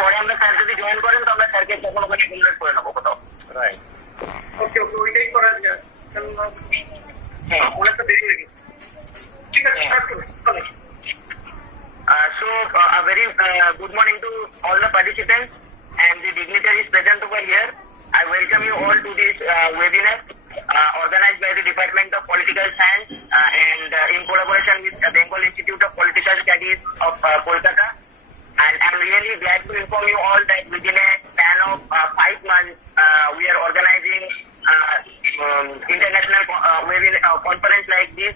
পরে আমরা স্যার যদি জয়েন করেন তো আমরা স্যারকে কখনো কোনো ইনভাইট করে নেবো কোথাও। রাইট, ওকে ওকে, ওইটাই করা যায়। হ্যাঁ, অনেকটা দেরি হয়ে গেছে। ঠিক আছে, স্টার্ট করুন। So, a very good morning to all the participants and the dignitaries present over here. I welcome you all to this webinar organized by the Department of Political Science and in collaboration with the Bengal Institute of Political Studies of Kolkata. And I'm really glad to inform you all that within a span of 5 months, we are organizing international conference like this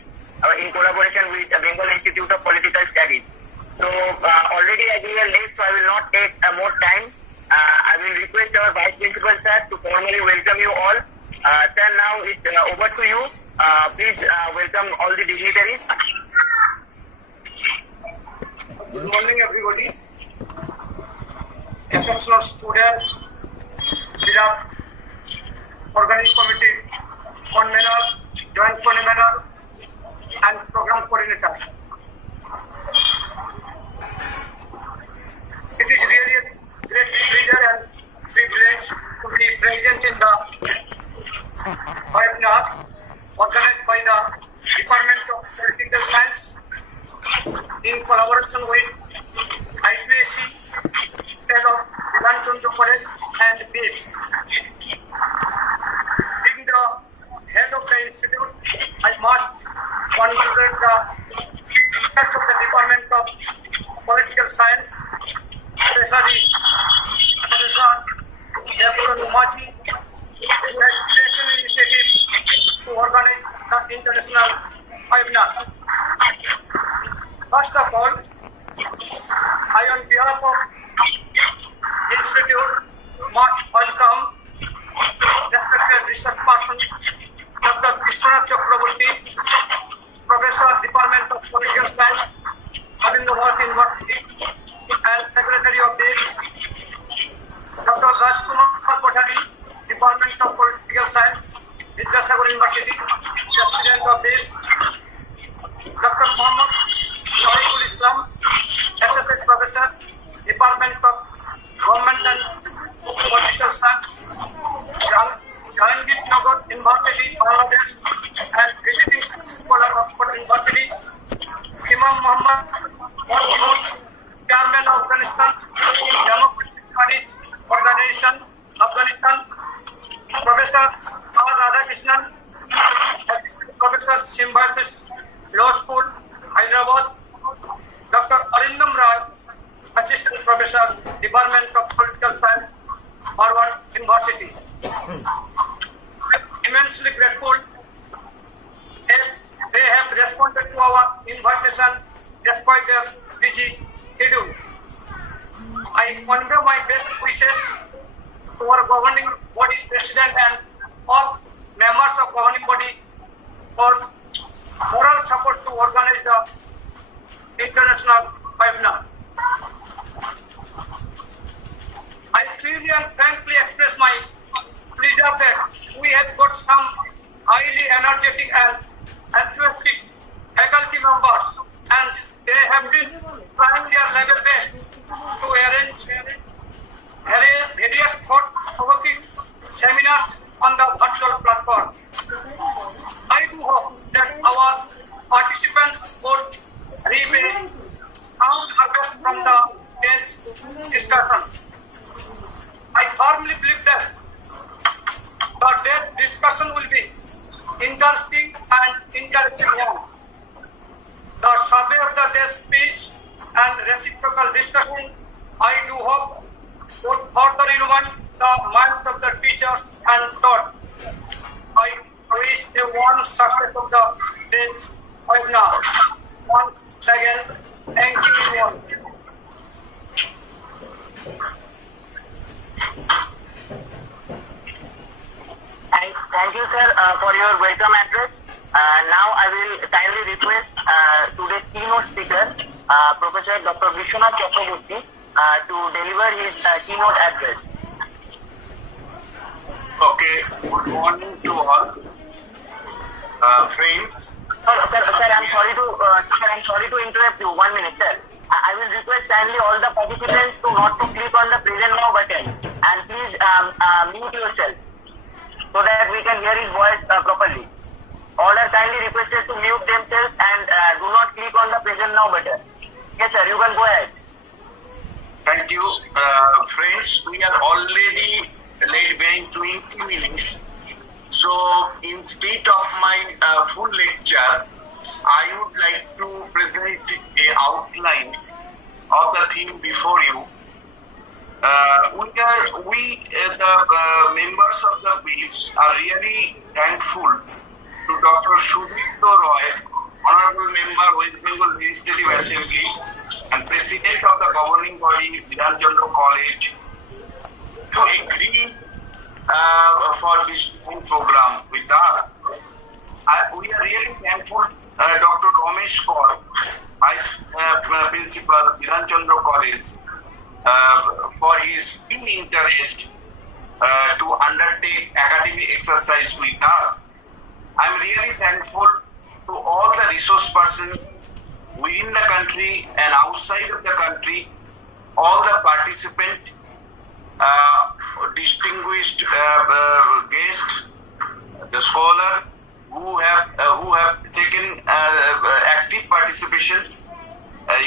in collaboration with the Bengal Institute of Political Studies. So already as we are late, so I will not take more time. I will request our Vice Principal Sir to formally welcome you all. Sir, now it's over to you. Please welcome all the dignitaries. Good morning, everybody. Exceptional students, Bidhan, organized committee, convener, joint convener, and program coordinators. It is really a great pleasure and privilege to be present in the webinar organized by the Department of Political Science in collaboration with IQAC, Fellow Bidhan and BIPS. Being the head of the institute, I must congratulate the leaders of the Department of Political Science, especially Professor Umaji, who has taken initiative to organize the international webinar. First of all, I, on behalf of Institute, must welcome respected research person Dr. Rishra Professor, Department of Political Science, Abindranath University, and Secretary of DIPS, Dr. Kothari, Department of Political Science, Vidyasagar University, President of DIPS, Dr. Mohammad Shahidul Islam, Associate Professor, Department of Government and Political Science, Jahangir University, Bangladesh, and visiting scholar of University, Imam Muhammad Mahmoud, Chairman of Afghanistan Democratic Party Organization, Afghanistan, Professor R. Radhakrishnan, Professor Symbiosis Law School, Hyderabad, Dr. Arindam Rai, Assistant Professor, Department of Political Science, Harvard University. I'm immensely grateful as they have responded to our invitation despite their busy schedule. I convey my best wishes to our governing body president and all members of governing body for moral support to organize the international webinar. I clearly and frankly express my pleasure that we have got some highly energetic and enthusiastic faculty members, and they have been trying their level best to arrange various thought-provoking seminars on the virtual platform. I do hope that our participants would reap a sound harvest from the day's discussion. I firmly believe that the day's discussion will be interesting and encouraging. The survey of the day's speech and reciprocal discussion, I do hope, would further illumine the minds of the teachers and taught. I wish a warm success of the day's webinar. Once again, thank you all. Thank you, sir, for your welcome address. Now I will kindly request today's keynote speaker, Professor Dr. Rishra to deliver his keynote address. Okay, good morning to all. Friends. Sir, I'm sorry to interrupt you. 1 minute, sir. I will request kindly all the participants to not to click on the present now button, and please mute yourself so that we can hear his voice properly. All are kindly requested to mute themselves and do not click on the present now button. Yes, sir, you can go ahead. Thank you, friends. We are already late behind 20 minutes. So, instead of my full lecture, I would like to present an outline of the theme before you. The members of the BIFs are really thankful to Dr. Sudipto Roy, Honorable Member, West Bengal Legislative Assembly, and President of the governing body, Bidhan Chandra College, to agree for this program with us. We are really thankful Dr. Ramesh Kaur, Vice Principal, Bidhan Chandra College, for his keen interest to undertake academic exercise with us. I am really thankful to all the resource persons within the country and outside of the country, all the participants, distinguished guests, the scholar who have taken active participation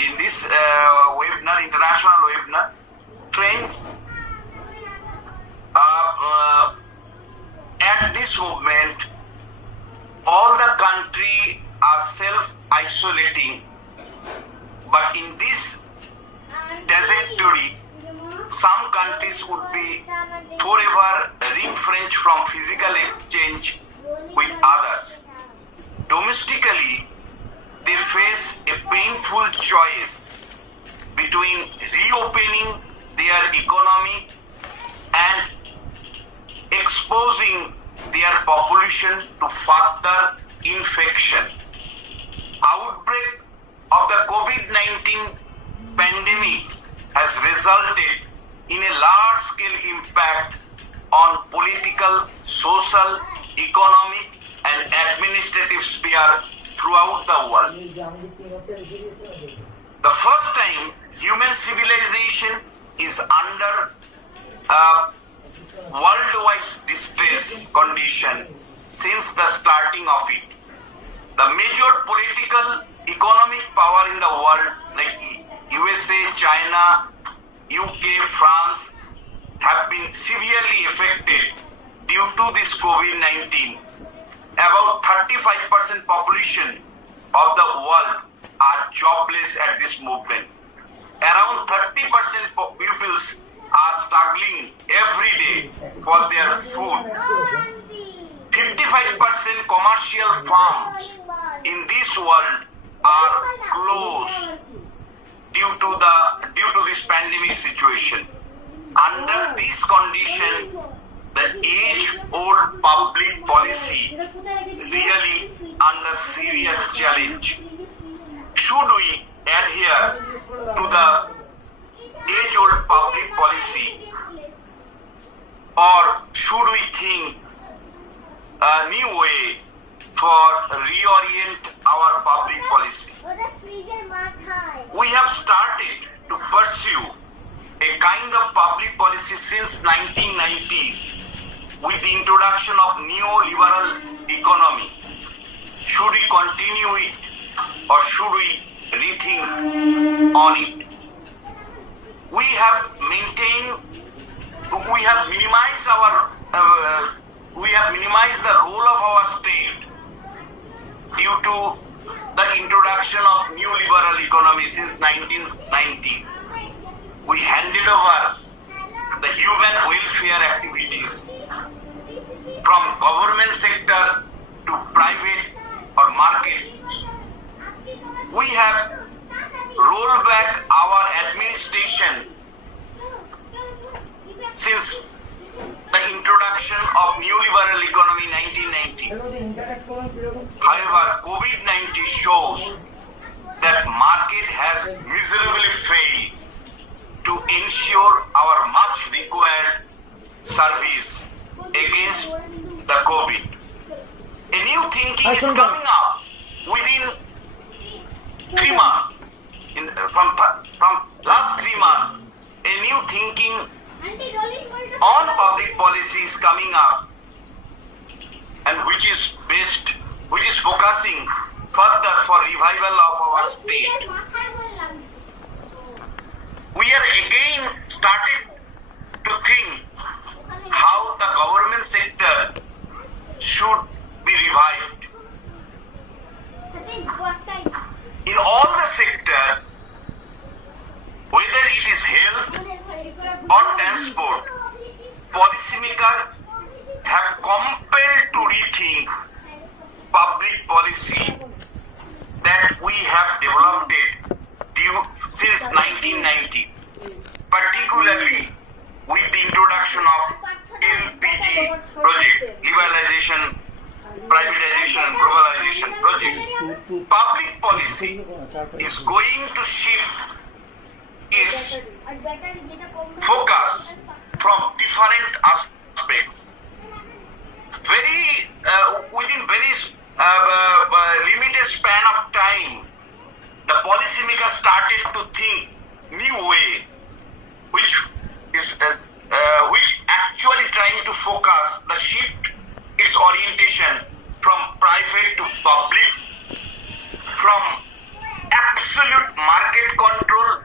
in this webinar, international webinar. Friends, at this moment, all the country are self-isolating, but in this trajectory, some countries would be forever ring-fenced from physical exchange with others. Domestically, they face a painful choice between reopening their economy and exposing their population to further infection. Outbreak of the COVID-19 pandemic has resulted in a large-scale impact on political, social, economic, and administrative sphere throughout the world. The first time human civilization is under a worldwide distress condition since the starting of it. The major political, economic power in the world like USA, China, UK, France have been severely affected due to this COVID-19. About 35% population of the world are jobless at this moment. Around 30% pupils are struggling every day for their food. 55% commercial farms in this world are closed due to this pandemic situation. Under this condition, the age-old public policy really under serious challenge. Should we adhere to the age-old public policy, or should we think a new way for reorient our public policy? We have started to pursue a kind of public policy since 1990s with the introduction of neoliberal economy. Should we continue it or should we rethink on it? We have minimized the role of our state due to the introduction of neoliberal economy since 1990. We handed over the human welfare activities from government sector to private or market. We have rolled back our administration since the introduction of neoliberal economy in 1990. However, COVID-19 shows that market has miserably failed to ensure our much required service against the COVID. A new thinking is coming up within 3 months. From last 3 months, a new on public policy is coming up, and which is focusing further for revival of our state. We are again started to think how the government sector should be revived. In all the sector, whether it is health or transport, policymakers have compelled to rethink public policy that we have developed since 1990, particularly with the introduction of LPG project, liberalization, privatization and globalization project. Public policy is going to shift its focus from different aspects. Within very limited span of time, the policymakers started to think new way, which actually trying to focus the shift its orientation from private to public, from absolute market control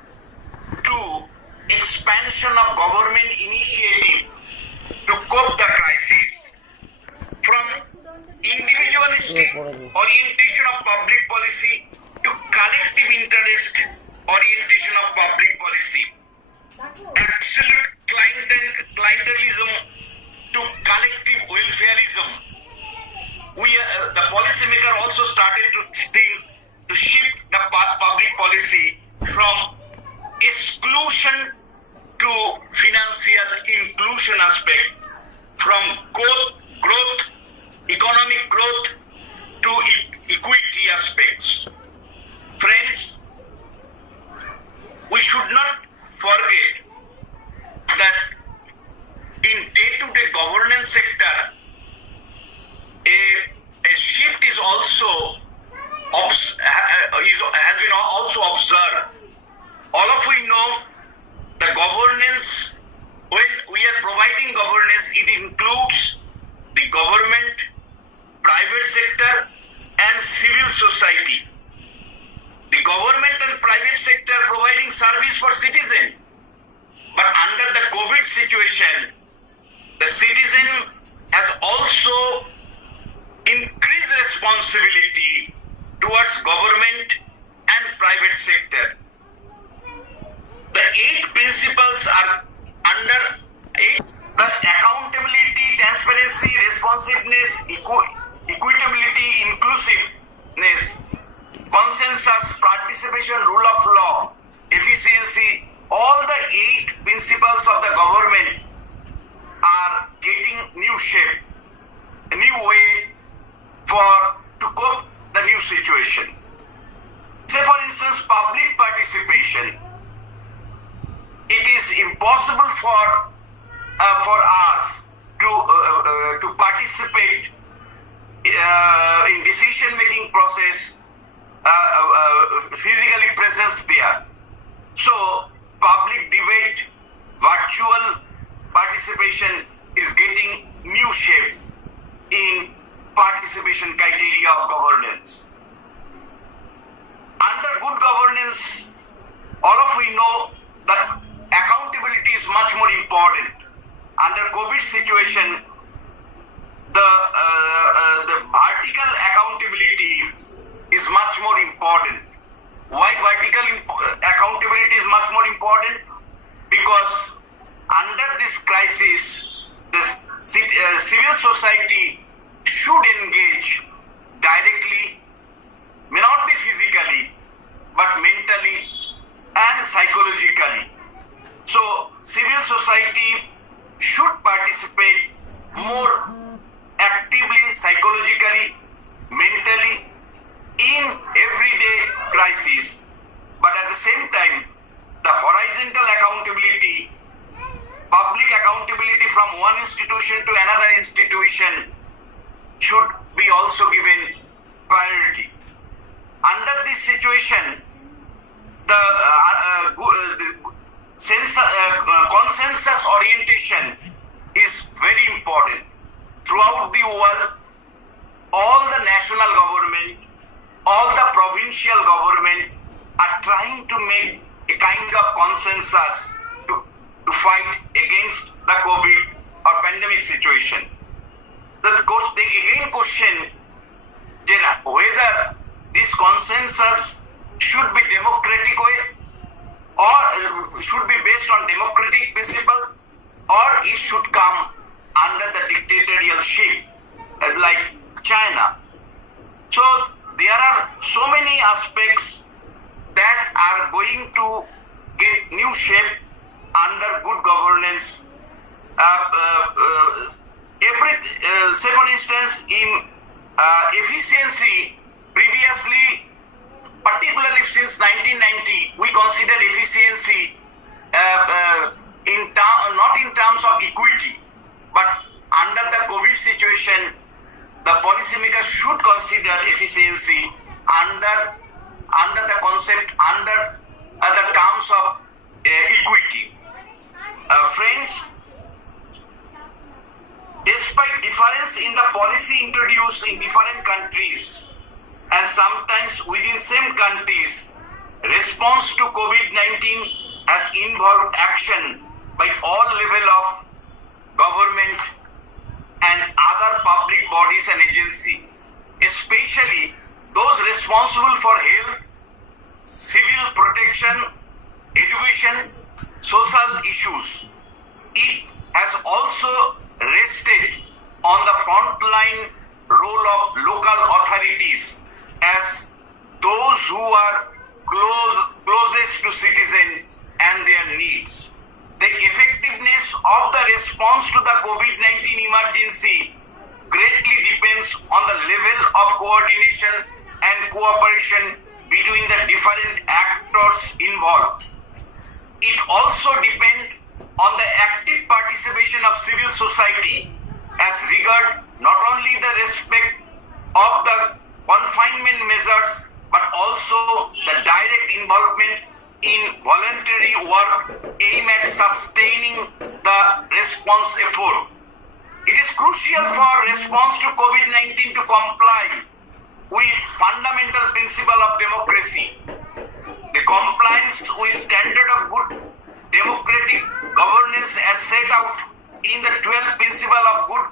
to expansion of government initiative to cope the crisis, from individualistic orientation of public policy to collective interest orientation of public policy, absolute clientelism to collective welfareism. The policymaker also started to think to shift the public policy from exclusion to financial inclusion aspect, from growth, economic growth to equity aspects. Friends, we should not forget that in day-to-day governance sector, a shift is also has been also observed. All of we know the governance. When we are providing governance, it includes the government, private sector, and civil society. The government and private sector providing service for citizens. But under the COVID situation, the citizen has also increased responsibility towards government and private sector. The 8 principles are under 8. The accountability, transparency, responsiveness, equitability, inclusiveness, consensus, participation, rule of law, efficiency, all the 8 principles of the government are getting new shape, a new way to cope the new situation. Say for instance, public participation. It is impossible for us to participate in decision-making process, physically presence there. So, public debate, virtual participation is getting new shape in participation criteria of governance. Under good governance, all of we know that accountability is much more important. Under COVID situation, the vertical accountability is much more important. Why vertical accountability is much more important? Because under this crisis, the civil society should engage directly, may not be physically, but mentally and psychologically. So, civil society should participate more actively, psychologically, mentally in everyday crisis. But at the same time, the horizontal accountability, public accountability from one institution to another institution should be also given priority. Under this situation, the consensus orientation is very important. Throughout the world, all the national government, all the provincial government are trying to make a kind of consensus to fight against the COVID or pandemic situation. The again question whether this consensus should be democratic way or should be based on democratic principle, or it should come under the dictatorialship like China. So there are so many aspects that are going to get new shape under good governance. Say for instance, in efficiency, previously, particularly since 1990, we considered efficiency not in terms of equity, but under the COVID situation, the policymakers should consider efficiency under the concept, under the terms of equity. Friends, despite difference in the policy introduced in different countries and sometimes within same countries, response to COVID-19 has involved action by all level of government and other public bodies and agencies, especially those responsible for health, civil protection, education, social issues. It has also rested on the frontline role of local authorities as those who are closest to citizens and their needs. The effectiveness of the response to the COVID-19 emergency greatly depends on the level of coordination and cooperation between the different actors involved. It also depends on the active participation of civil society as regard not only the respect of the confinement measures but also the direct involvement in voluntary work aimed at sustaining the response effort. It is crucial for response to COVID-19 to comply with fundamental principle of democracy. The compliance with standard of good democratic governance as set out in the 12th principle of good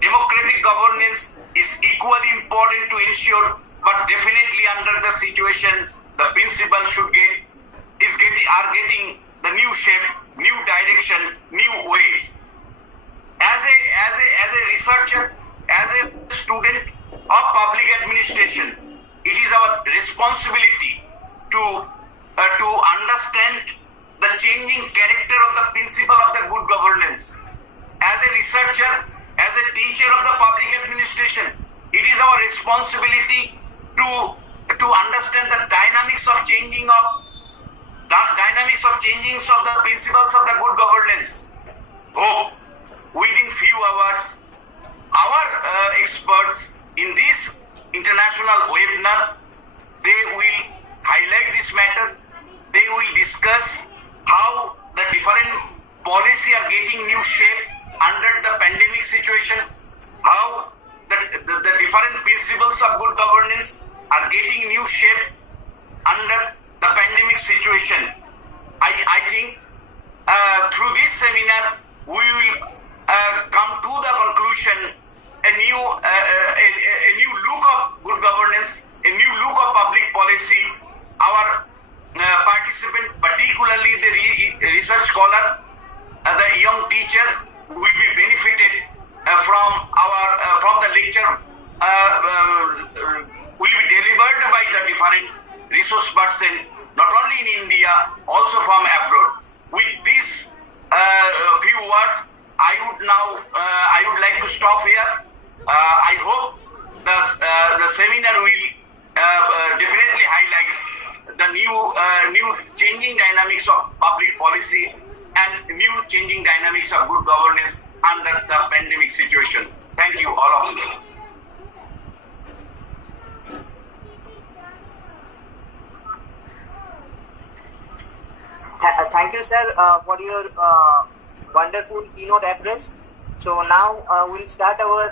democratic governance is equally important to ensure, but definitely under the situation, the principle are getting the new shape, new direction, new way. As a researcher, as a student of public administration, it is our responsibility to understand the changing character of the principle of the good governance. As a researcher, as a teacher of the public administration, it is our responsibility to understand the dynamics of changing of the principles of the good governance. Hope within few hours, our experts in this international webinar, they will highlight this matter. They will discuss how the different policy are getting new shape under the pandemic situation, how the different principles of good governance are getting new shape under the pandemic situation. I think through this seminar we will come to the conclusion a new look of good governance, a new look of public policy. Our participant, particularly the research scholar, the young teacher, will be benefited from the lecture will be delivered by the different resource person, not only in India, also from abroad. With these few words, I would like to stop here. I hope the seminar will definitely highlight the new changing dynamics of public policy and new changing dynamics of good governance under the pandemic situation. Thank you, all of you. Thank you, sir, for your wonderful keynote address. So now we'll start our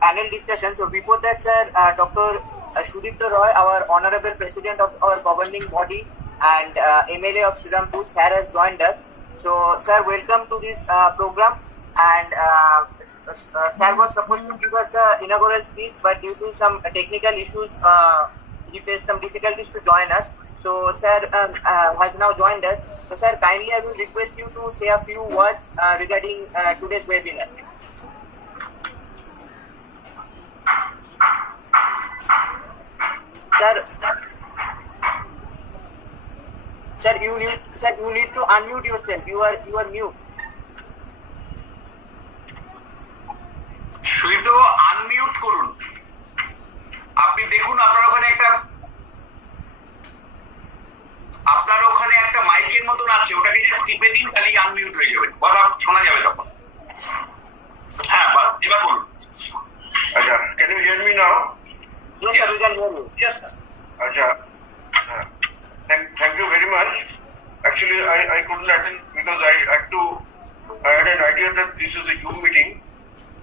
panel discussion. So before that, sir, Dr. Sudipta Roy, our Honorable President of our governing body and MLA of Srirampur, sir has joined us. So, sir, welcome to this program. And sir was supposed to give us the inaugural speech, but due to some technical issues, he faced some difficulties to join us. So, sir has now joined us. So, sir, kindly I will request you to say a few words regarding today's webinar. Sir, you need to unmute yourself. You are mute. Sudipta unmute করুন। আপনি দেখুন আপনার ওখানে একটা মাইকের মতন আছে, ওটাকে জাস্ট টিপে দিন, তাহলেই আনমিউট হয়ে যাবে, কথা শোনা যাবে তখন। হ্যাঁ, বাস এবার বলুন। আচ্ছা, can you hear me now? Yes, sir, we can hear you. Yes, sir. আচ্ছা, thank you very much. Actually, I couldn't attend because I had an idea that this is a Zoom meeting,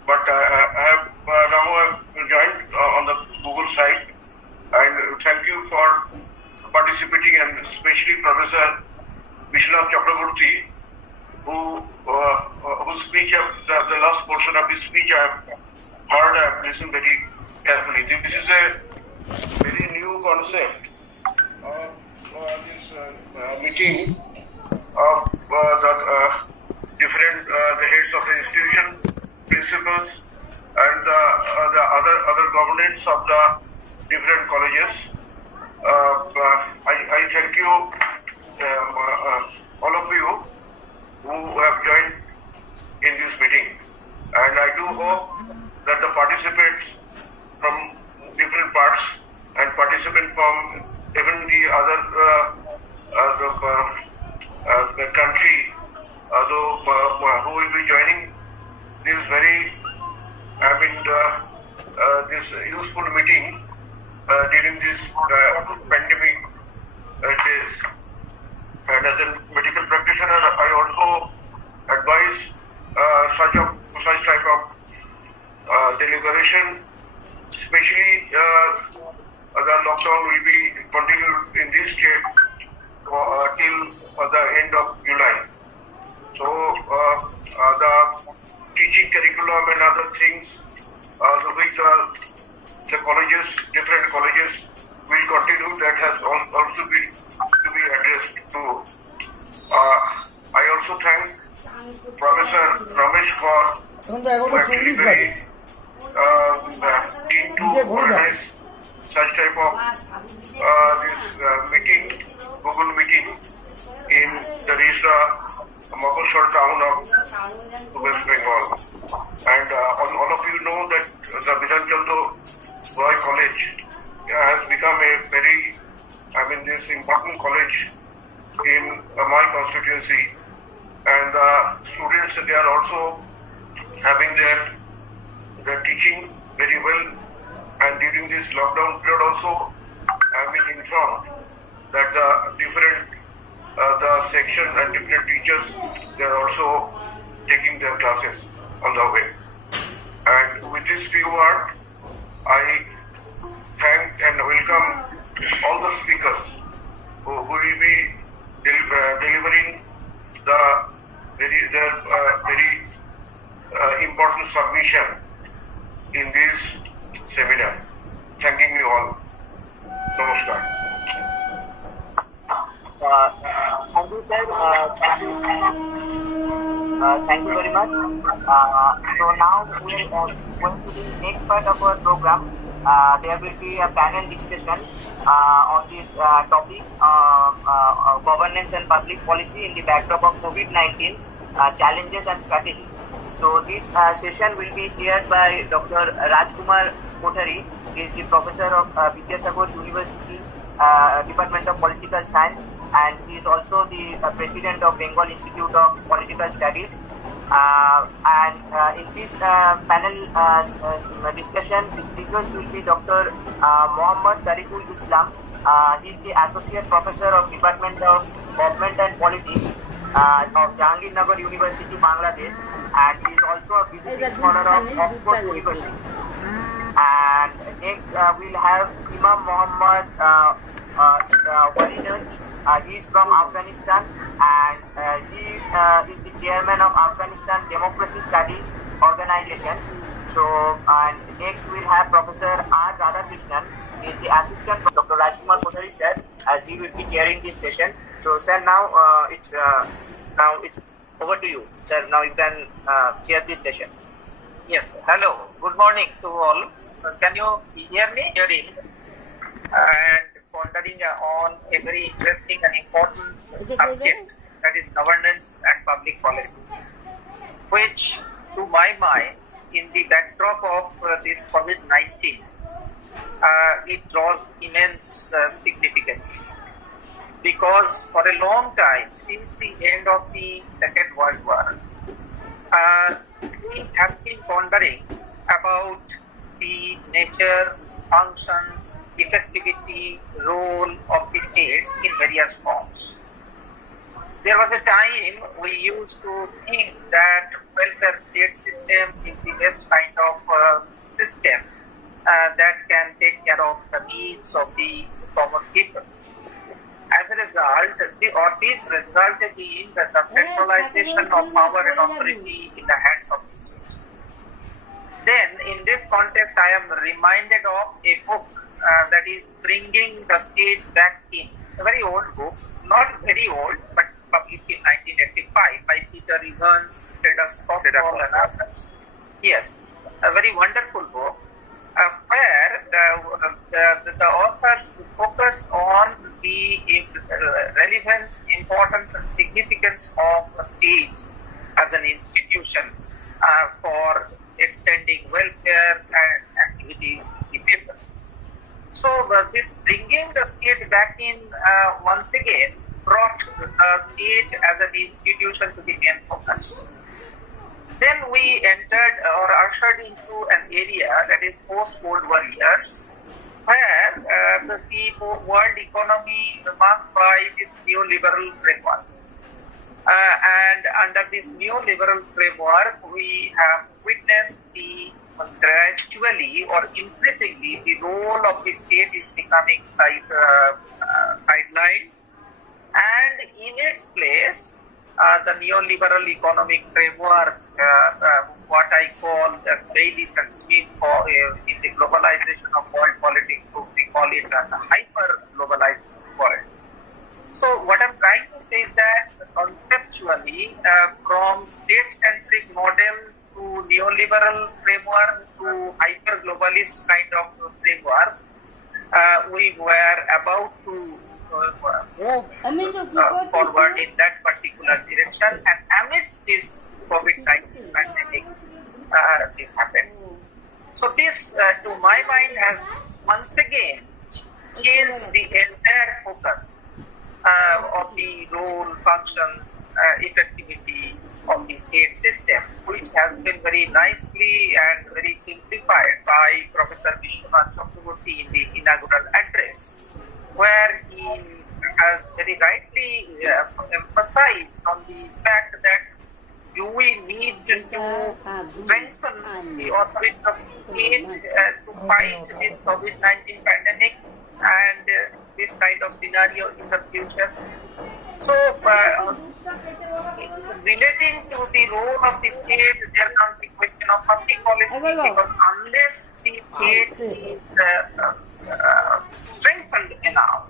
but I have now joined on the Google site, and thank you for participating, and especially Professor Vishnath Chakraborty, whose speech, the last portion of his speech I have heard, I have listened very carefully. This is a very new concept of this meeting of the different the heads of the institution, principals, and the other governance of the different colleges. I thank you, all of you who have joined in this meeting, and I do hope that the participants from different parts and participants from even the other country, who will be joining this very, this useful meeting during this pandemic days. And as a medical practitioner, I also advise such type of deliberation, especially the lockdown will be continued in this state till the end of July. So the teaching curriculum and other things which the colleges, different colleges will continue, that has also been to be addressed too. I also thank Professor Ramesh for actually very keen to organize such type of this meeting, Google meeting in the Rishra Mokosar town of West Bengal. And all of you know that the Bidhan Roy College has become a very, this important college in my constituency. And the students, they are also having their teaching very well. And during this lockdown period also, I have been informed that the different the section and different teachers, they are also taking their classes on the way. And with this few words, I thank and welcome all the speakers who will be delivering their very important submission in this seminar. Thanking you all. Namaskar. Thank you, sir. Thank you very much. So now we are going to the next part of our program. There will be a panel discussion on this topic, governance and public policy in the backdrop of COVID-19, challenges and strategies. So this session will be chaired by Dr. Rajkumar Kothari. He is the professor of Vidyasagar University, Department of Political Science, and he is also the president of Bengal Institute of Political Studies. In this panel discussion, the speakers will be Dr. Mohammad Tariqul Islam. He is the associate professor of Department of Government and Politics of Jahangir Zakirnagar University, Bangladesh, and he is also a visiting scholar of Oxford University. And next we'll have Imam Muhammad Walinaj. He is from Afghanistan, and he is the chairman of Afghanistan Democracy Studies Organization. So, and next we'll have Professor R. Radhakrishnan. He is the assistant of Dr. Rajkumar Kothari sir, as he will be chairing this session. So, sir, now it's over to you, sir. Now you can chair this session. Yes. Hello. Good morning to all. Can you hear me? Hearing and pondering on a very interesting and important subject, that is governance and public policy, which, to my mind, in the backdrop of this COVID-19, it draws immense significance, because for a long time, since the end of the Second World War, we have been pondering about the nature, functions, effectivity, role of the states in various forms. There was a time we used to think that welfare state system is the best kind of system that can take care of the needs of the common people. As a result, this resulted in the centralization of power and authority in the hands of the state. Then, in this context, I am reminded of a book that is bringing the state back in. A very old book, not very old, but published in 1985 by Peter Evans, Ted Scott, and others. Yes, a very wonderful book where the authors focus on the relevance, importance, and significance of a state as an institution for extending welfare and activities to the people. So this bringing the state back in once again brought the state as an institution to the main focus. Then we entered or ushered into an area that is post-Cold War years, where the world economy is marked by this neoliberal framework. And under this neoliberal framework, we have witnessed the gradually or increasingly the role of the state is becoming sidelined, and in its place, the neoliberal economic framework, what I call the Baylis and Smith in the globalization of world politics, so we call it a hyper-globalized world. So what I'm trying to say is that conceptually, from state-centric model to neoliberal framework to hyper-globalist kind of framework, we were about to move forward in that particular direction, and amidst this COVID-19 pandemic, this happened. So this, to my mind, has once again changed the entire focus of the role, functions, effectivity of the state system, which has been very nicely and very simplified by Professor Rishra in the inaugural address, where he has very rightly emphasized on the fact that do we need to strengthen the authority of the state to fight this COVID-19 pandemic and this kind of scenario in the future. So, relating to the role of the state, there comes the question of public policy, because unless the state is strengthened enough,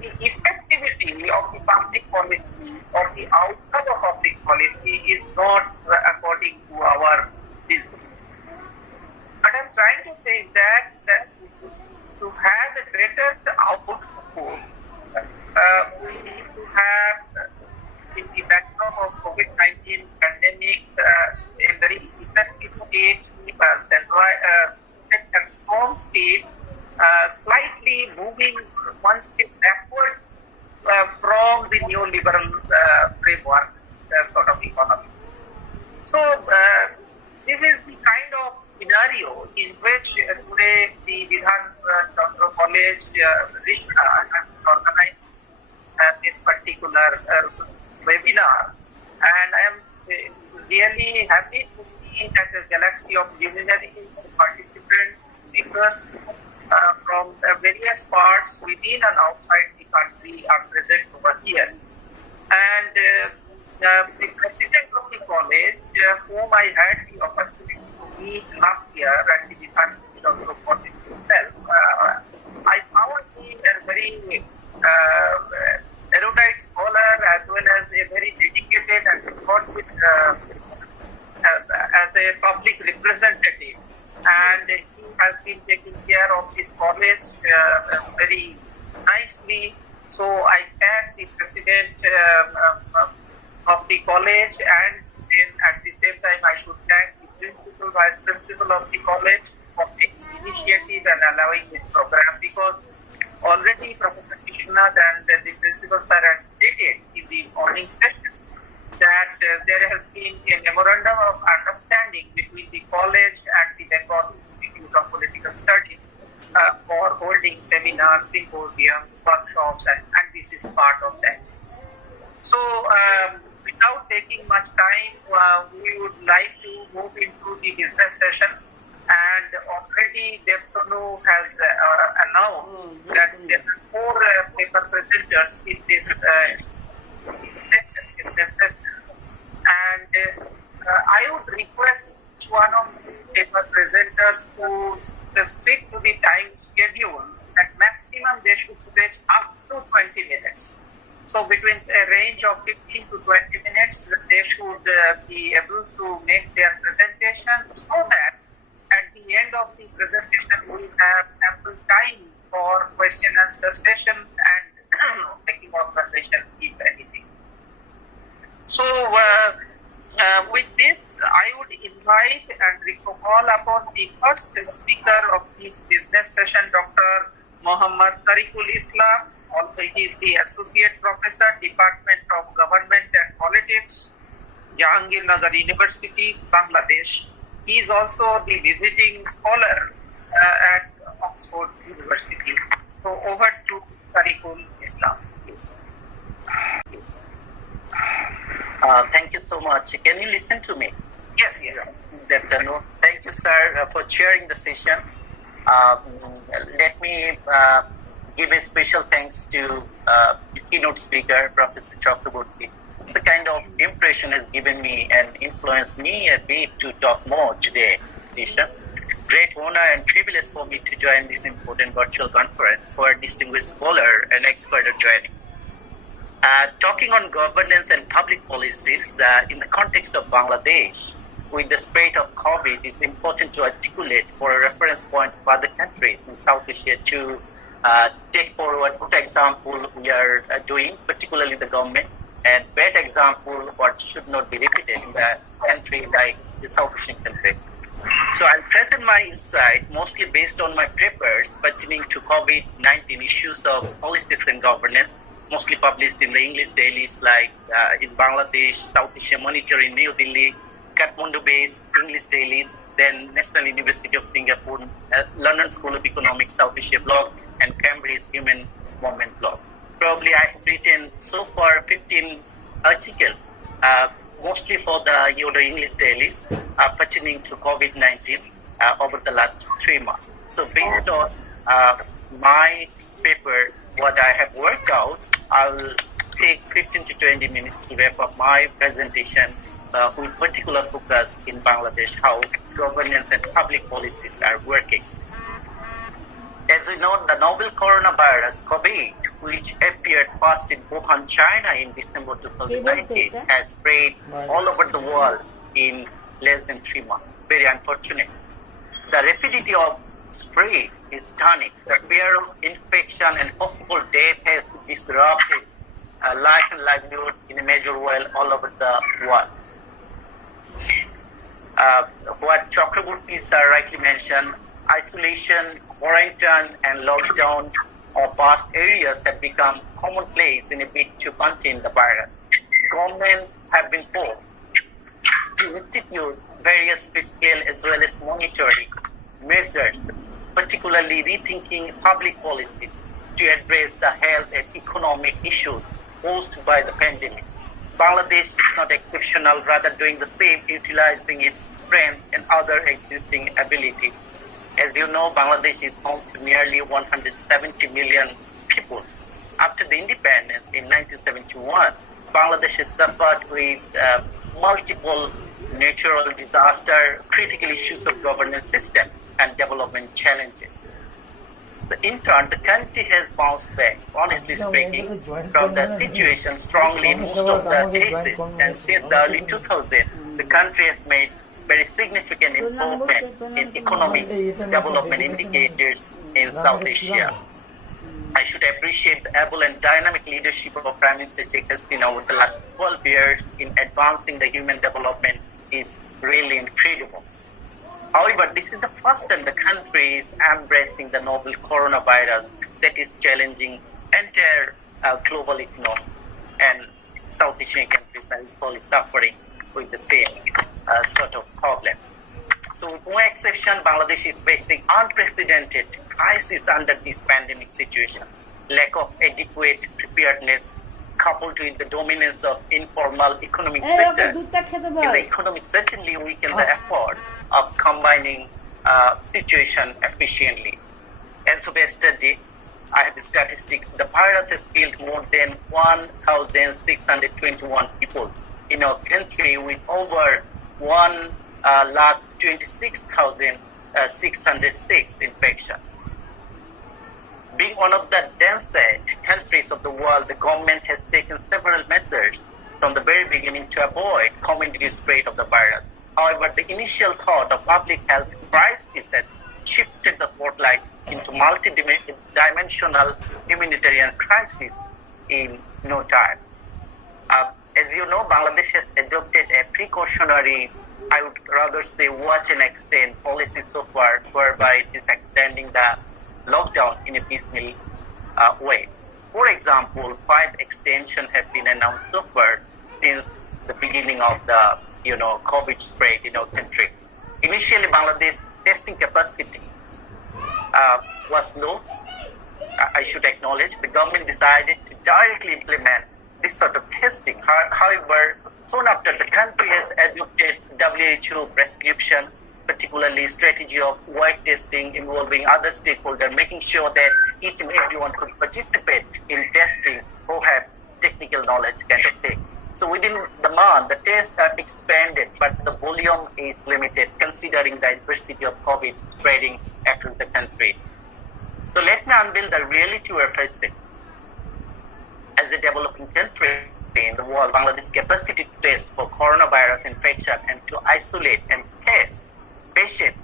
the effectivity of the public policy or the outcome of public policy is not according to our vision. What I'm trying to say is that to have a greater output, we need to have, in the backdrop of COVID-19 pandemic, a very effective state, and strong state, slightly moving one step backward from the neoliberal framework sort of economy. So this is the kind of scenario in which today the Bidhan Chandra College, Rishra, has organized this particular webinar, and I really happy to see that a galaxy of luminaries, participants, speakers from various parts within and outside the country are present over here. And the president of the college, whom I had the opportunity to meet last year at the Department of College itself, I found him a very erudite scholar as well as a very dedicated and thought with as a public representative, and he has been taking care of his college very nicely. So I thank the president of the college, and then at the same time I should thank the principal, vice principal of the college for taking initiative and allowing this program, because already Professor Krishnath and the principal sir had stated in the morning session that there has been a memorandum of understanding between the college and the Bengal Institute of Political Studies for holding seminars, symposiums, workshops, and this is part of that. So, without taking much time, we would like to move into the business session. And already Devtanu has announced that there are 4 paper presenters in this session. And I would request one of the paper presenters to stick to the time schedule. At maximum, they should stretch up to 20 minutes. So between a range of 15 to 20 minutes, they should be able to make their presentation, so that at the end of the presentation, we will have ample time for question and answer session and making observations, if anything. So, with this, I would invite and call upon the first speaker of this business session, Dr. Mohammad Tariqul Islam. Also, he is the Associate Professor, Department of Government and Politics, Jahangirnagar University, Bangladesh. He is also the visiting scholar at Oxford University. So over to Tariqul Islam, please. Thank you so much. Can you listen to me? Yes. Good afternoon. Thank you, sir, for chairing the session. Let me give a special thanks to the keynote speaker, Professor Chakraborty. The kind of impression has given me and influenced me a bit to talk more today, Rishra. Great honor and privilege for me to join this important virtual conference for a distinguished scholar and expert are joining. Talking on governance and public policies in the context of Bangladesh, with the spread of COVID, is important to articulate for a reference point for other countries in South Asia to take forward what example we are doing, particularly the government, and bad example what should not be repeated in the country like the South Asian countries. So I'll present my insight mostly based on my papers pertaining to COVID-19 issues of policies and governance, mostly published in the English dailies like in Bangladesh, South Asia Monitor in New Delhi, Kathmandu-based English dailies, then National University of Singapore, London School of Economics, South Asia blog, and Cambridge Human Movement blog. Probably I have written so far 15 articles, mostly for the English dailies pertaining to COVID-19 over the last 3 months. So based on my paper, what I have worked out, I'll take 15 to 20 minutes to wrap up my presentation with particular focus in Bangladesh, how governance and public policies are working. As we know, the novel coronavirus, COVID, which appeared first in Wuhan, China in December 2019, has spread all over the world in less than 3 months. Very unfortunate. The rapidity of spread is stunning. The fear of infection and possible death has disrupted life and livelihood in a major way all over the world. What Chakraborty sir rightly mentioned, isolation, quarantine, and lockdown of vast areas have become commonplace in a bid to contain the virus. Governments have been forced to institute various fiscal as well as monetary measures, particularly rethinking public policies to address the health and economic issues posed by the pandemic. Bangladesh is not exceptional, rather doing the same, utilizing its strength and other existing abilities. As you know, Bangladesh is home to nearly 170 million people. After the independence in 1971, Bangladesh has suffered with multiple natural disaster, critical issues of governance system, and development challenges. So in turn, the country has bounced back, honestly speaking, from the situation strongly in most of the cases. And since the early 2000s, the country has made very significant improvement in economic development indicators in South Asia. I should appreciate the able and dynamic leadership of Prime Minister Sheikh Hasina over the last 12 years in advancing the human development is really incredible. However, this is the first time the country is embracing the novel coronavirus that is challenging entire global economy, and South Asian countries are equally suffering with the same sort of problem. So with no exception, Bangladesh is facing unprecedented crisis under this pandemic situation. Lack of adequate preparedness coupled with the dominance of informal economic sector. In the economy, certainly weaken the effort of combining situation efficiently. As of yesterday, I have the statistics. The virus has killed more than 1,621 people in our country, with over 1,26,606 infections. Being one of the densest countries of the world, the government has taken several measures from the very beginning to avoid community spread of the virus. However, the initial thought of public health crisis has shifted the spotlight into multi-dimensional humanitarian crisis in no time. As you know, Bangladesh has adopted a precautionary, I would rather say watch and extend policy so far, whereby it is extending the lockdown in a piecemeal way. For example, 5 extensions have been announced so far since the beginning of the COVID spread in our country. Initially, Bangladesh testing capacity was low. I should acknowledge the government decided to directly implement this sort of testing. However, soon after, the country has adopted WHO prescription, particularly strategy of wide testing involving other stakeholders, making sure that each and everyone could participate in testing who have technical knowledge kind of thing. So within the month, the tests are expanded, but the volume is limited considering the adversity of COVID spreading across the country. So let me unveil the reality we're facing. As a developing country in the world, Bangladesh's capacity to test for coronavirus infection and to isolate and test patients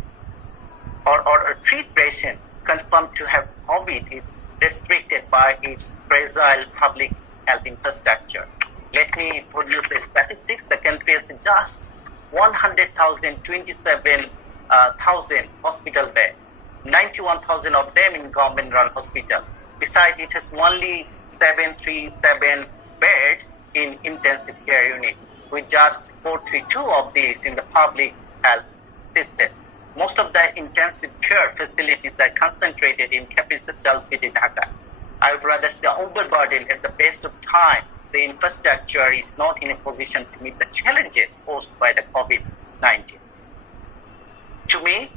or treat patients confirmed to have COVID is restricted by its fragile public health infrastructure. Let me produce the statistics. The country has just 127,000 hospital beds, 91,000 of them in government-run hospitals. Besides, it has only 737 beds in intensive care unit, with just 432 of these in the public health system. Most of the intensive care facilities are concentrated in capital city Dhaka. I would rather say overburdened at the best of time. The infrastructure is not in a position to meet the challenges posed by the COVID-19. To me,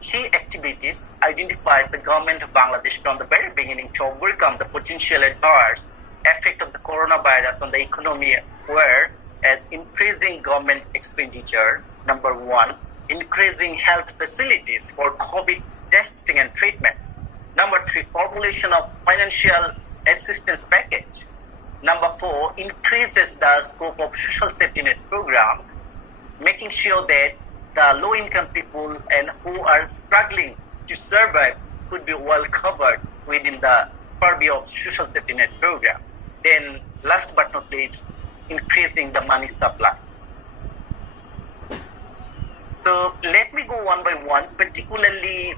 key activities identified the government of Bangladesh from the very beginning to overcome the potential adverse effect of the coronavirus on the economy were as increasing government expenditure, number 1, increasing health facilities for COVID testing and treatment, number 3, formulation of financial assistance package, number 4, increases the scope of social safety net program, making sure that the low-income people and who are struggling to survive could be well covered within the purview of social safety net program. Then, last but not least, increasing the money supply. So let me go one by one, particularly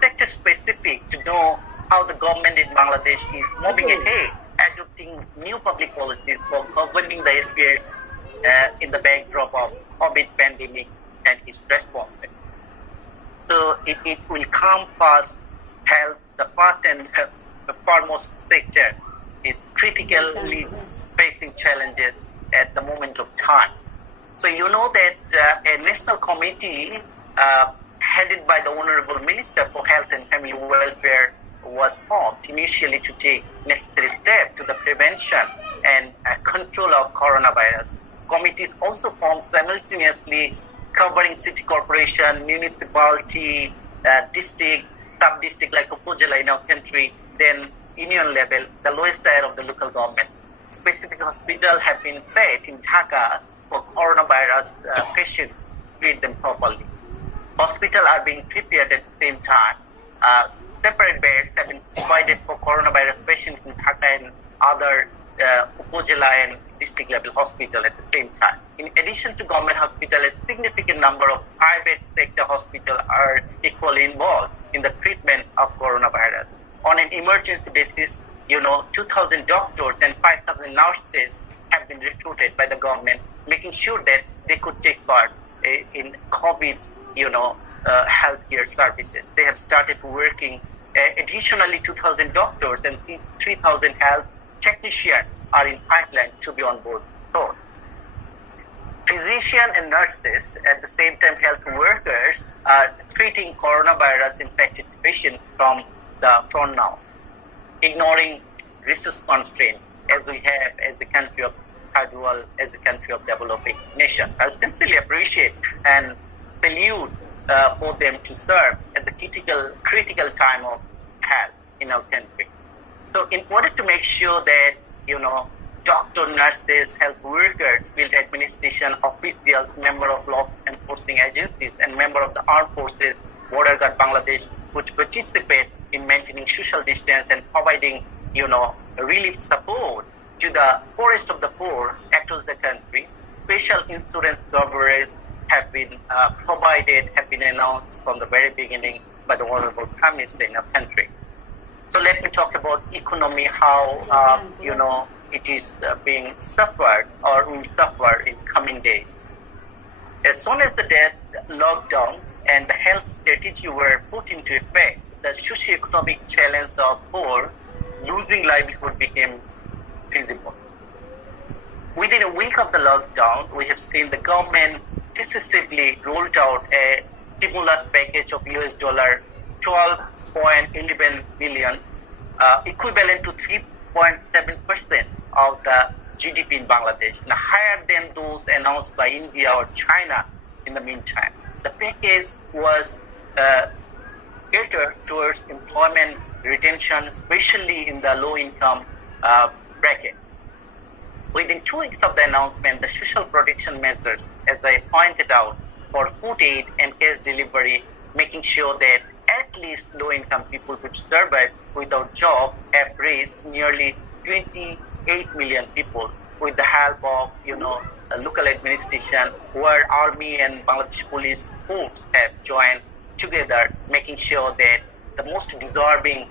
sector-specific, to know how the government in Bangladesh is moving ahead, adopting new public policies for governing the affairs in the backdrop of COVID pandemic and its response. So it will come first, health, the first and foremost sector is critically facing challenges at the moment of time. So you know that a national committee headed by the Honorable Minister for Health and Family Welfare was formed initially to take necessary steps to the prevention and control of coronavirus. Committees also formed simultaneously covering city corporation, municipality, district, sub-district like Upazila in our country, then union level, the lowest tier of the local government. Specific hospitals have been set in Dhaka for coronavirus patients, treat them properly. Hospitals are being prepared at the same time. Separate beds have been provided for coronavirus patients in Dhaka and other Upazila and district level hospital at the same time. In addition to government hospital, a significant number of private sector hospitals are equally involved in the treatment of coronavirus. On an emergency basis, 2,000 doctors and 5,000 nurses have been recruited by the government, making sure that they could take part in COVID, healthcare services. They have started working. Additionally, 2,000 doctors and 3,000 health technicians are in pipeline to be on board. So, physicians and nurses, at the same time health workers, are treating coronavirus infected patients from the front now, ignoring resource constraints as we have as the country of third world, as the country of developing nation. I sincerely appreciate and salute for them to serve at the critical time of health in our country. So in order to make sure that, doctor, nurses, health workers, field administration officials, member of law enforcing agencies, and member of the armed forces, border guard Bangladesh, would participate in maintaining social distance and providing, relief support to the poorest of the poor across the country. Special insurance coverage have been provided, have been announced from the very beginning by the Honorable Prime Minister in our country. So let me talk about economy, how, it is being suffered or will suffer in coming days. As soon as the lockdown and the health strategy were put into effect, the socio-economic challenge of poor losing livelihood became visible. Within a week of the lockdown, we have seen the government decisively rolled out a stimulus package of US dollar 12.11 billion, equivalent to 3.7% of the GDP in Bangladesh, and higher than those announced by India or China in the meantime. The package was catered towards employment retention, especially in the low-income bracket. Within 2 weeks of the announcement, the social protection measures, as I pointed out, for food aid and cash delivery, making sure that at least low-income people could survive without job, have raised nearly 28 million people with the help of, local administration, where army and Bangladesh police force have joined together, making sure that the most deserving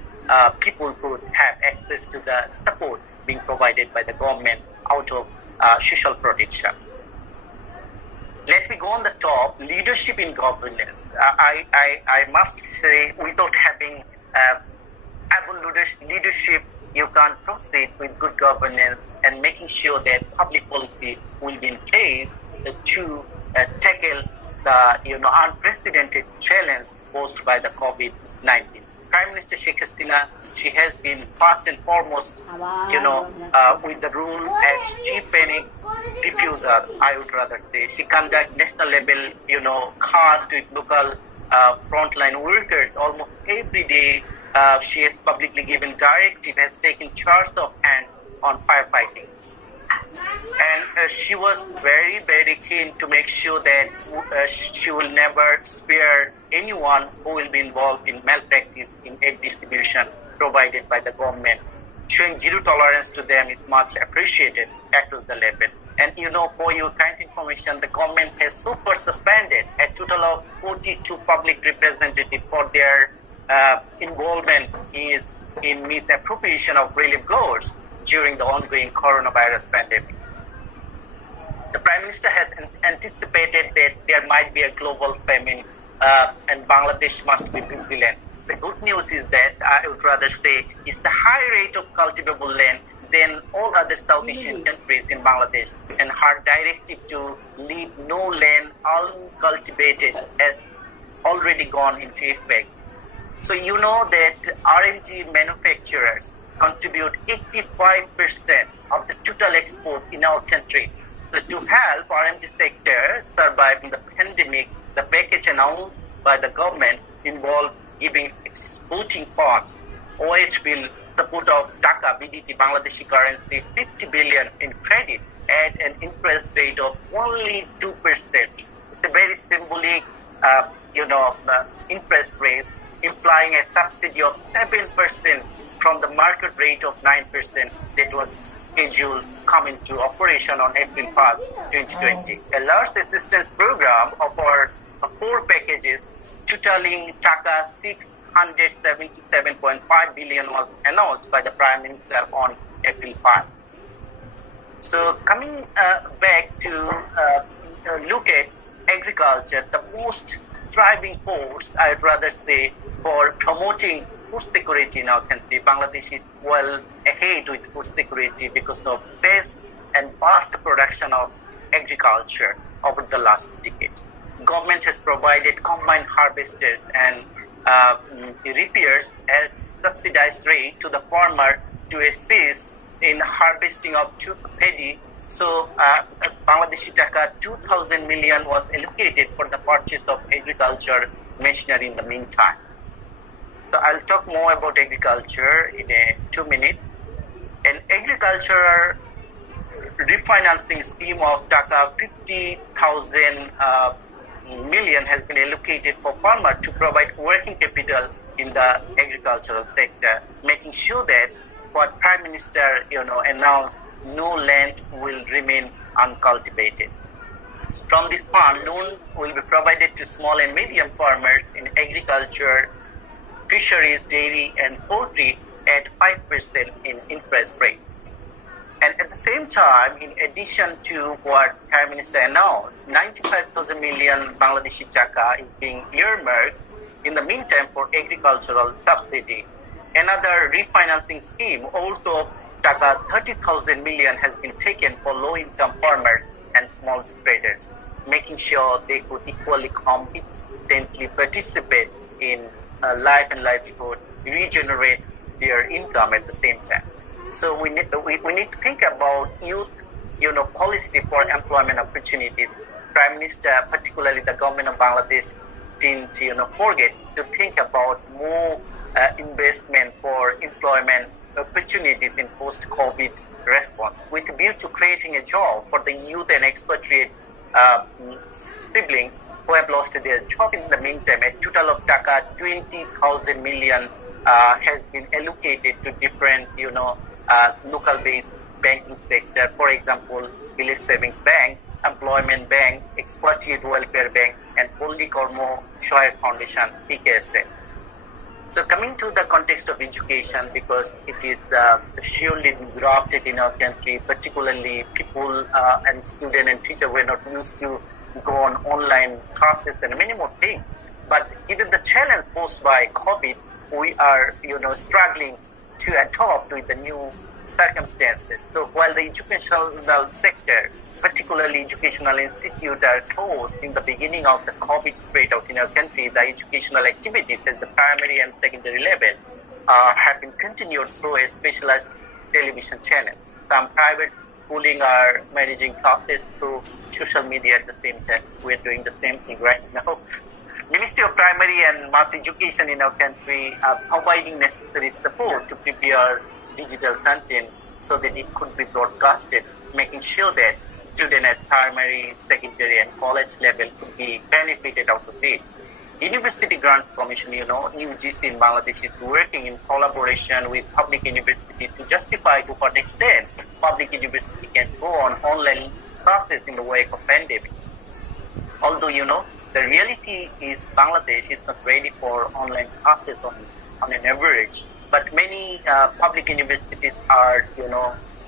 people could have access to the support being provided by the government out of social protection. Let me go on the top, leadership in governance. I must say, without having able leadership, you can't proceed with good governance and making sure that public policy will be in place to tackle the unprecedented challenge posed by the COVID-19. Prime Minister Sheikh Hasina, she has been first and foremost, with the role as chief panic diffuser, I would rather say. She conducts national level, calls with local frontline workers almost every day. She has publicly given directive, has taken charge of hand on firefighting. And she was very, very keen to make sure that she will never spare anyone who will be involved in malpractice in aid distribution provided by the government. Showing zero tolerance to them is much appreciated across the level. And for your kind information, the government has so far suspended a total of 42 public representatives for their involvement in misappropriation of relief goods during the ongoing coronavirus pandemic. The Prime Minister has anticipated that there might be a global famine and Bangladesh must be vigilant. The good news is that I would rather say it's the high rate of cultivable land than all other South Asian countries in Bangladesh, and her directive to leave no land uncultivated has already gone into effect. So you know that RNG manufacturers contribute 85% of the total export in our country. So to help RNG sector survive in the pandemic, the package announced by the government involved giving exporting funds, OH will support of Taka, BDT, Bangladeshi currency, 50 billion in credit at an interest rate of only 2%. It's a very symbolic, interest rate, implying a subsidy of 7% from the market rate of 9% that was scheduled to come into operation on April 1st, 2020. A large assistance program of our 4 packages totaling Taka 677.5 billion was announced by the Prime Minister on April 5. So coming back to look at agriculture, the most driving force, I'd rather say, for promoting food security in our country. Bangladesh is well ahead with food security because of best and vast production of agriculture over the last decade. Government has provided combined harvesters and repairs at subsidized rate to the farmer to assist in harvesting of paddy. So Bangladeshi Taka 2,000 million was allocated for the purchase of agriculture machinery in the meantime. So I'll talk more about agriculture in 2 minutes. An agricultural refinancing scheme of Taka 50,000 million has been allocated for farmers to provide working capital in the agricultural sector, making sure that what Prime Minister announced, no land will remain uncultivated. From this fund, loan will be provided to small and medium farmers in agriculture, fisheries, dairy, and poultry at 5% in interest rate. And at the same time, in addition to what Prime Minister announced, 95,000 million Bangladeshi Taka is being earmarked in the meantime for agricultural subsidy. Another refinancing scheme, also Taka 30,000 million, has been taken for low-income farmers and small traders, making sure they could equally competently participate in life and livelihood, regenerate their income at the same time. So we need to think about youth, policy for employment opportunities. Prime Minister, particularly the government of Bangladesh, didn't, forget to think about more investment for employment opportunities in post-COVID response, with a view to creating a job for the youth and expatriate siblings who have lost their job in the meantime. A total of Taka 20,000 million has been allocated to different, local-based banking sector. For example, Village Savings Bank, Employment Bank, Expatriate Welfare Bank, and Poldi Kormo Shoyak Foundation, IQAC. So coming to the context of education, because it is surely disrupted in our country, particularly people and students and teachers were not used to go on online classes and many more things. But given the challenge posed by COVID, we are, struggling to adapt with the new circumstances. So while the educational sector, particularly educational institutes, are closed in the beginning of the COVID spread out in our country, the educational activities at the primary and secondary level have been continued through a specialized television channel. Some private schooling are managing classes through social media at the same time. We're doing the same thing right now. Ministry of Primary and Mass Education in our country are providing necessary support to prepare digital content so that it could be broadcasted, making sure that students at primary, secondary, and college level could be benefited out of it. University Grants Commission, UGC in Bangladesh, is working in collaboration with public universities to justify to what extent public university can go on online classes in the wake of pandemic. Although, the reality is Bangladesh is not ready for online classes on an average, but many public universities are,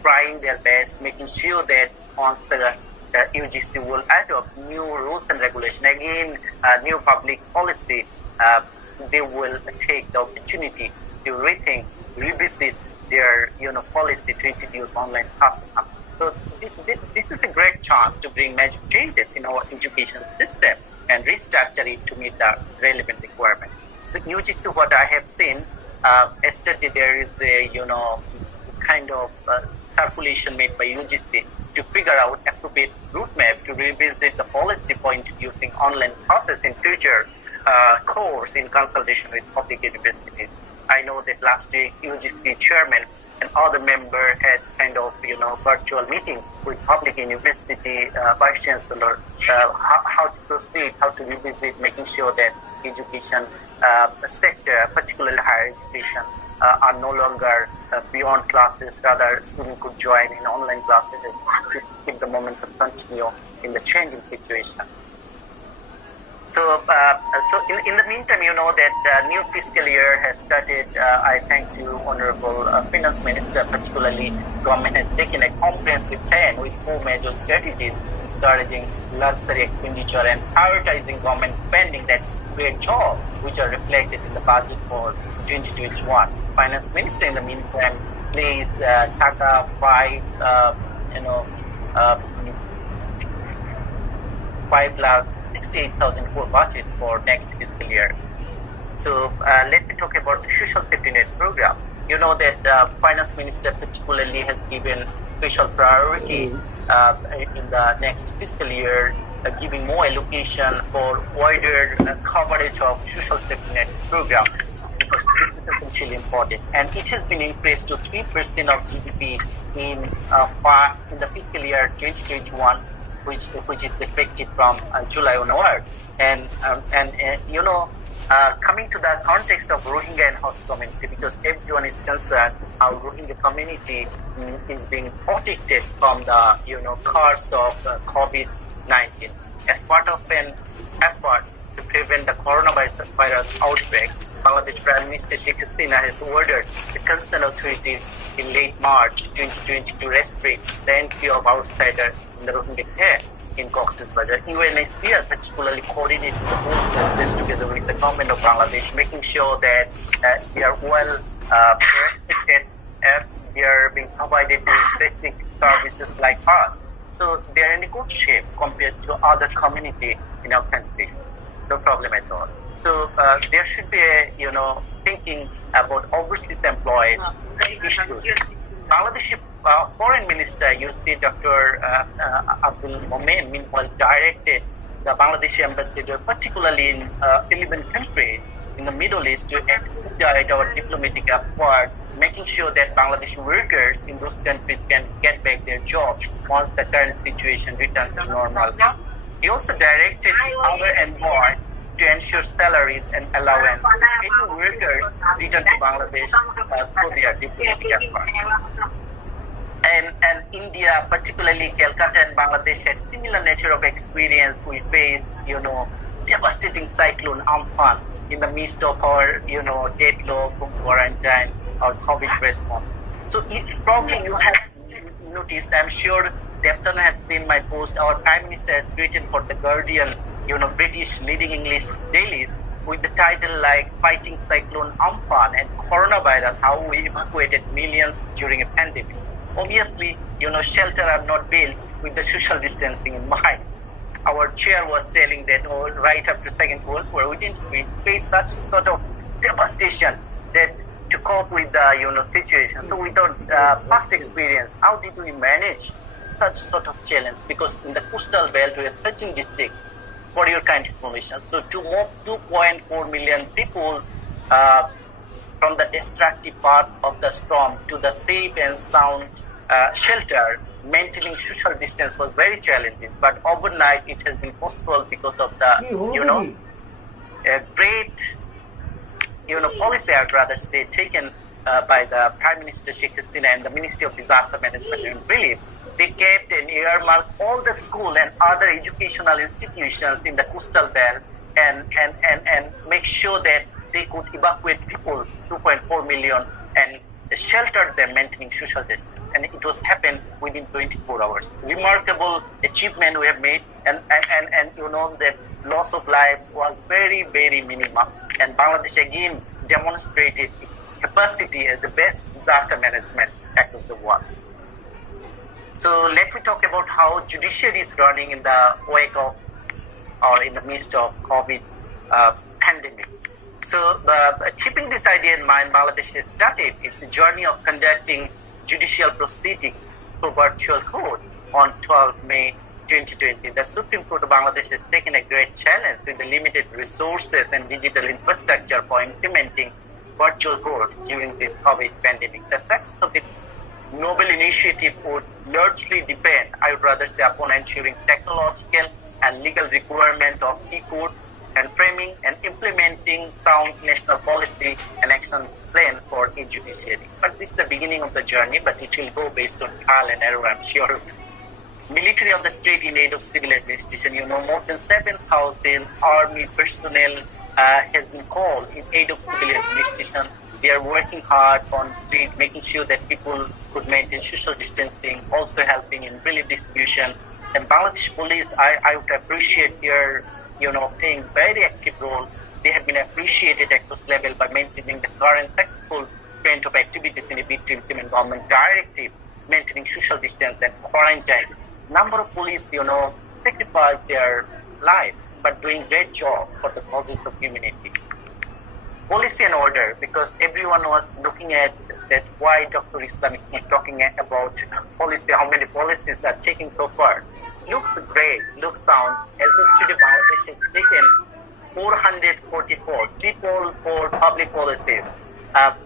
trying their best, making sure that once the UGC will adopt new rules and regulation, again, new public policy, they will take the opportunity to rethink, revisit their policy to introduce online classes. So this is a great chance to bring major changes in our education system and restructure it to meet the relevant requirements. The UGC, what I have seen, yesterday there is a kind of calculation made by UGC to figure out appropriate roadmap to revisit the policy for introducing online classes in future course in consultation with public universities. I know that last week UGC chairman and other member had kind of virtual meeting with public university vice chancellor, how to proceed, how to revisit, making sure that education sector, particularly higher education, are no longer beyond classes. Rather, students could join in online classes to keep the momentum continue in the changing situation. So in the meantime, that new fiscal year has started. I thank you, Honorable Finance Minister. Particularly, government has taken a comprehensive plan with 4 major strategies, encouraging luxury expenditure and prioritizing government spending that create jobs, which are reflected in the budget for 2021. Finance Minister, in the meantime, plays Taka 5,68,000 crore budget for next fiscal year. So let me talk about the social safety net program. You know that Finance Minister particularly has given special priority in the next fiscal year, giving more allocation for wider coverage of social safety net program, because this is essentially important. And it has been increased to 3% of GDP in the fiscal year 2021, which is effective from July onward. And coming to the context of Rohingya and host community, because everyone is concerned how Rohingya community is being protected from the curse of COVID-19. As part of an effort to prevent the coronavirus outbreak, Bangladesh Prime Minister Sheikh Hasina has ordered the concerned authorities in late March 2020 to restrict the entry of outsiders in the Rohingya camp in Cox's Bazar. UNHCR particularly coordinating the whole process together with the government of Bangladesh, making sure that they are well restricted and they are being provided with basic services like us. So they are in a good shape compared to other community in our country. No problem at all. So there should be a thinking about overseas employees issues. Bangladesh Foreign Minister, Dr. Abdul Momen, meanwhile directed the Bangladeshi ambassador, particularly in 11 countries in the Middle East, to expedite our diplomatic effort, making sure that Bangladeshi workers in those countries can get back their jobs once the current situation returns to normal. He also directed other envoy to ensure salaries and allowance to any workers return to Bangladesh for their diplomatic effort. And India, particularly Kolkata and Bangladesh, had similar nature of experience. We faced, devastating cyclone Amphan in the midst of our, deadlock, quarantine, or COVID response. So probably you have noticed, I'm sure Defton has seen my post, our Prime Minister has written for The Guardian, British leading English dailies, with the title like Fighting Cyclone Amphan and Coronavirus, how we evacuated millions during a pandemic. Obviously, shelter are not built with the social distancing in mind. Our chair was telling that right after Second World War, we faced such sort of devastation that to cope with the situation. So without past experience, how did we manage such sort of challenge? Because in the coastal belt, we have 13 districts. For your kind information, so to move 2.4 million people from the destructive path of the storm to the safe and sound shelter, maintaining social distance was very challenging. But overnight, it has been possible because of the, great, policy, I'd rather say, taken by the Prime Minister Sheikh Hasina and the Ministry of Disaster Management and Relief. They kept and earmarked all the school and other educational institutions in the coastal belt and make sure that they could evacuate people, 2.4 million, and shelter them, maintaining social distance. And it was happened within 24 hours. Remarkable achievement we have made, and the loss of lives was very, very minimal. And Bangladesh again demonstrated its capacity as the best disaster management across the world. So let me talk about how judiciary is running in the wake of or in the midst of COVID pandemic. So keeping this idea in mind, Bangladesh has started its journey of conducting judicial proceedings through virtual court on 12 May 2020. The Supreme Court of Bangladesh has taken a great challenge with the limited resources and digital infrastructure for implementing virtual court during this COVID pandemic. The success of this noble initiative would largely depend, I would rather say, upon ensuring technological and legal requirement of e-court and framing and implementing sound national policy and action plan for e-judiciary. But this is the beginning of the journey, but it will go based on trial and error, I'm sure. Military of the state in aid of civil administration, more than 7,000 army personnel has been called in aid of civil administration. They are working hard on street, making sure that people could maintain social distancing, also helping in relief distribution. And Bangladesh police, I would appreciate their, playing very active role. They have been appreciated at this level by maintaining the current successful trend of activities in a bid to implement government directive, maintaining social distance and quarantine. Number of police, sacrifice their life, but doing great job for the causes of humanity. Policy and order, because everyone was looking at that why Dr. Islam is not talking about policy, how many policies are taking so far. Looks great, looks sound. As of today, Bangladesh has taken 444 public policies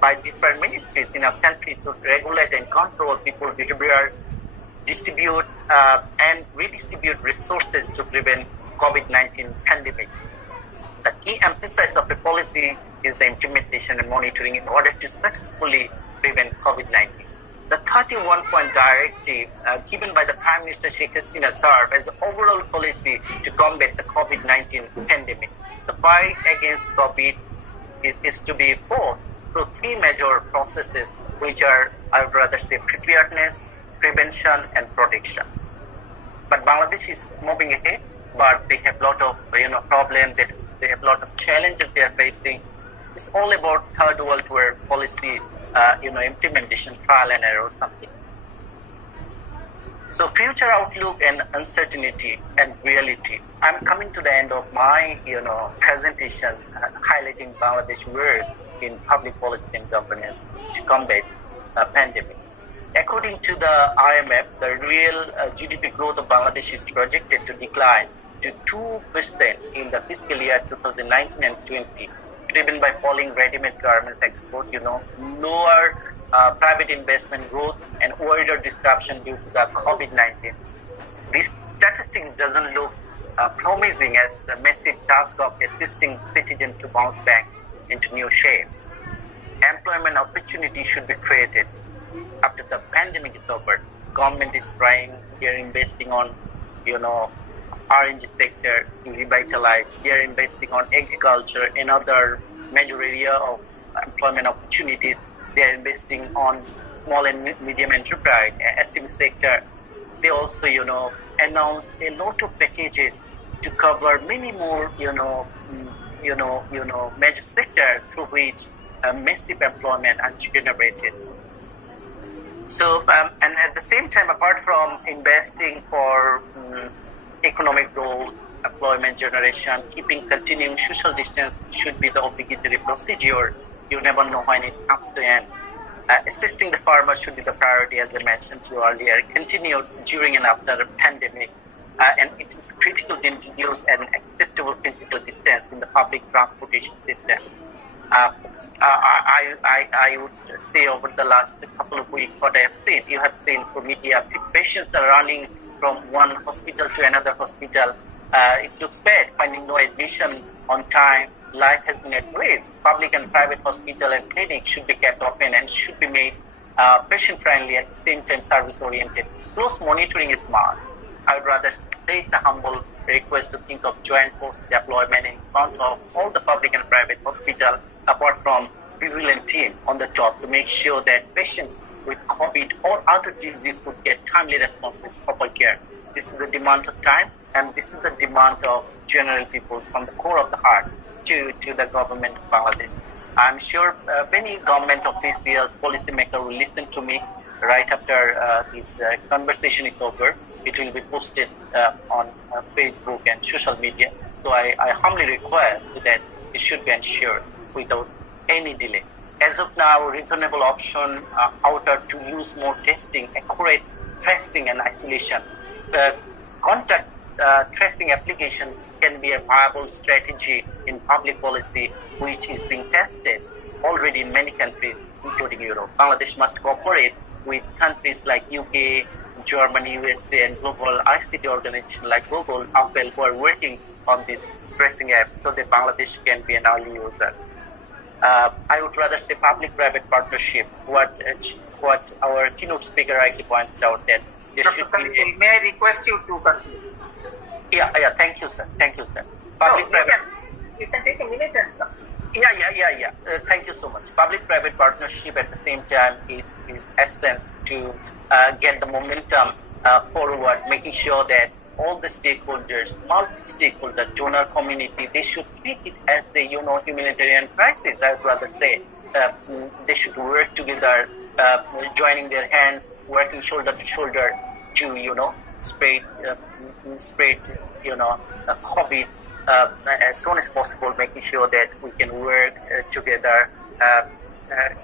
by different ministries in our country to regulate and control people's behavior, distribute and redistribute resources to prevent COVID-19 pandemic. The key emphasis of the policy is the implementation and monitoring in order to successfully prevent COVID-19. The 31-point directive given by the Prime Minister Sheikh Hasina serve as the overall policy to combat the COVID-19 pandemic. The fight against COVID is to be fought through three major processes, which are, I would rather say, preparedness, prevention, and protection. But Bangladesh is moving ahead, but they have a lot of problems. They have a lot of challenges they are facing. It's all about third world war policy, implementation, trial and error or something. So future outlook and uncertainty and reality. I'm coming to the end of my, presentation highlighting Bangladesh work in public policy and governance to combat the pandemic. According to the IMF, the real GDP growth of Bangladesh is projected to decline to 2% in the fiscal year 2019 and 20, driven by falling ready-made garments export, lower private investment growth, and wider disruption due to the COVID-19. This statistic doesn't look promising as the massive task of assisting citizens to bounce back into new shape. Employment opportunities should be created after the pandemic is over. Government is trying, they're investing on, R&D sector to revitalize. They're investing on agriculture, another major area of employment opportunities. They're investing on small and medium enterprise, SME sector. They also, announced a lot of packages to cover many more, major sector through which massive employment are generated. So, and at the same time, apart from investing for economic growth, employment generation, continuing social distance should be the obligatory procedure. You never know when it comes to end. Assisting the farmers should be the priority, as I mentioned to you earlier. Continued during and after the pandemic, and it is critical to introduce an acceptable physical distance in the public transportation system. I would say over the last couple of weeks, what I have seen, you have seen for media, patients are running from one hospital to another hospital. It looks bad, finding no admission on time. Life has been at risk. Public and private hospital and clinics should be kept open and should be made patient-friendly, at the same time service-oriented. Close monitoring is must. I would rather place a humble request to think of joint force deployment in front of all the public and private hospitals, apart from vigilant team on the top, to make sure that patients with COVID or other diseases would get timely response with proper care. This is the demand of time, and this is the demand of general people from the core of the heart to the government of Bangladesh. I'm sure many government officials, policymakers will listen to me right after this conversation is over. It will be posted on Facebook and social media. So I humbly request that it should be ensured without any delay. As of now, reasonable option are to use more testing, accurate tracing and isolation. Contact tracing application can be a viable strategy in public policy, which is being tested already in many countries, including Europe. Bangladesh must cooperate with countries like UK, Germany, USA, and global ICT organizations like Google, Apple, who are working on this tracing app so that Bangladesh can be an early user. I would rather say public-private partnership, what our keynote speaker rightly pointed out, that there should be... May I request you to conclude? Yeah. Thank you, sir. You can take a minute and come. Yeah. Thank you so much. Public-private partnership at the same time is essence to get the momentum forward, making sure that all the stakeholders, multi-stakeholder, donor community, they should treat it as a humanitarian crisis. I would rather say they should work together, joining their hands, working shoulder to shoulder to spread COVID as soon as possible, making sure that we can work together,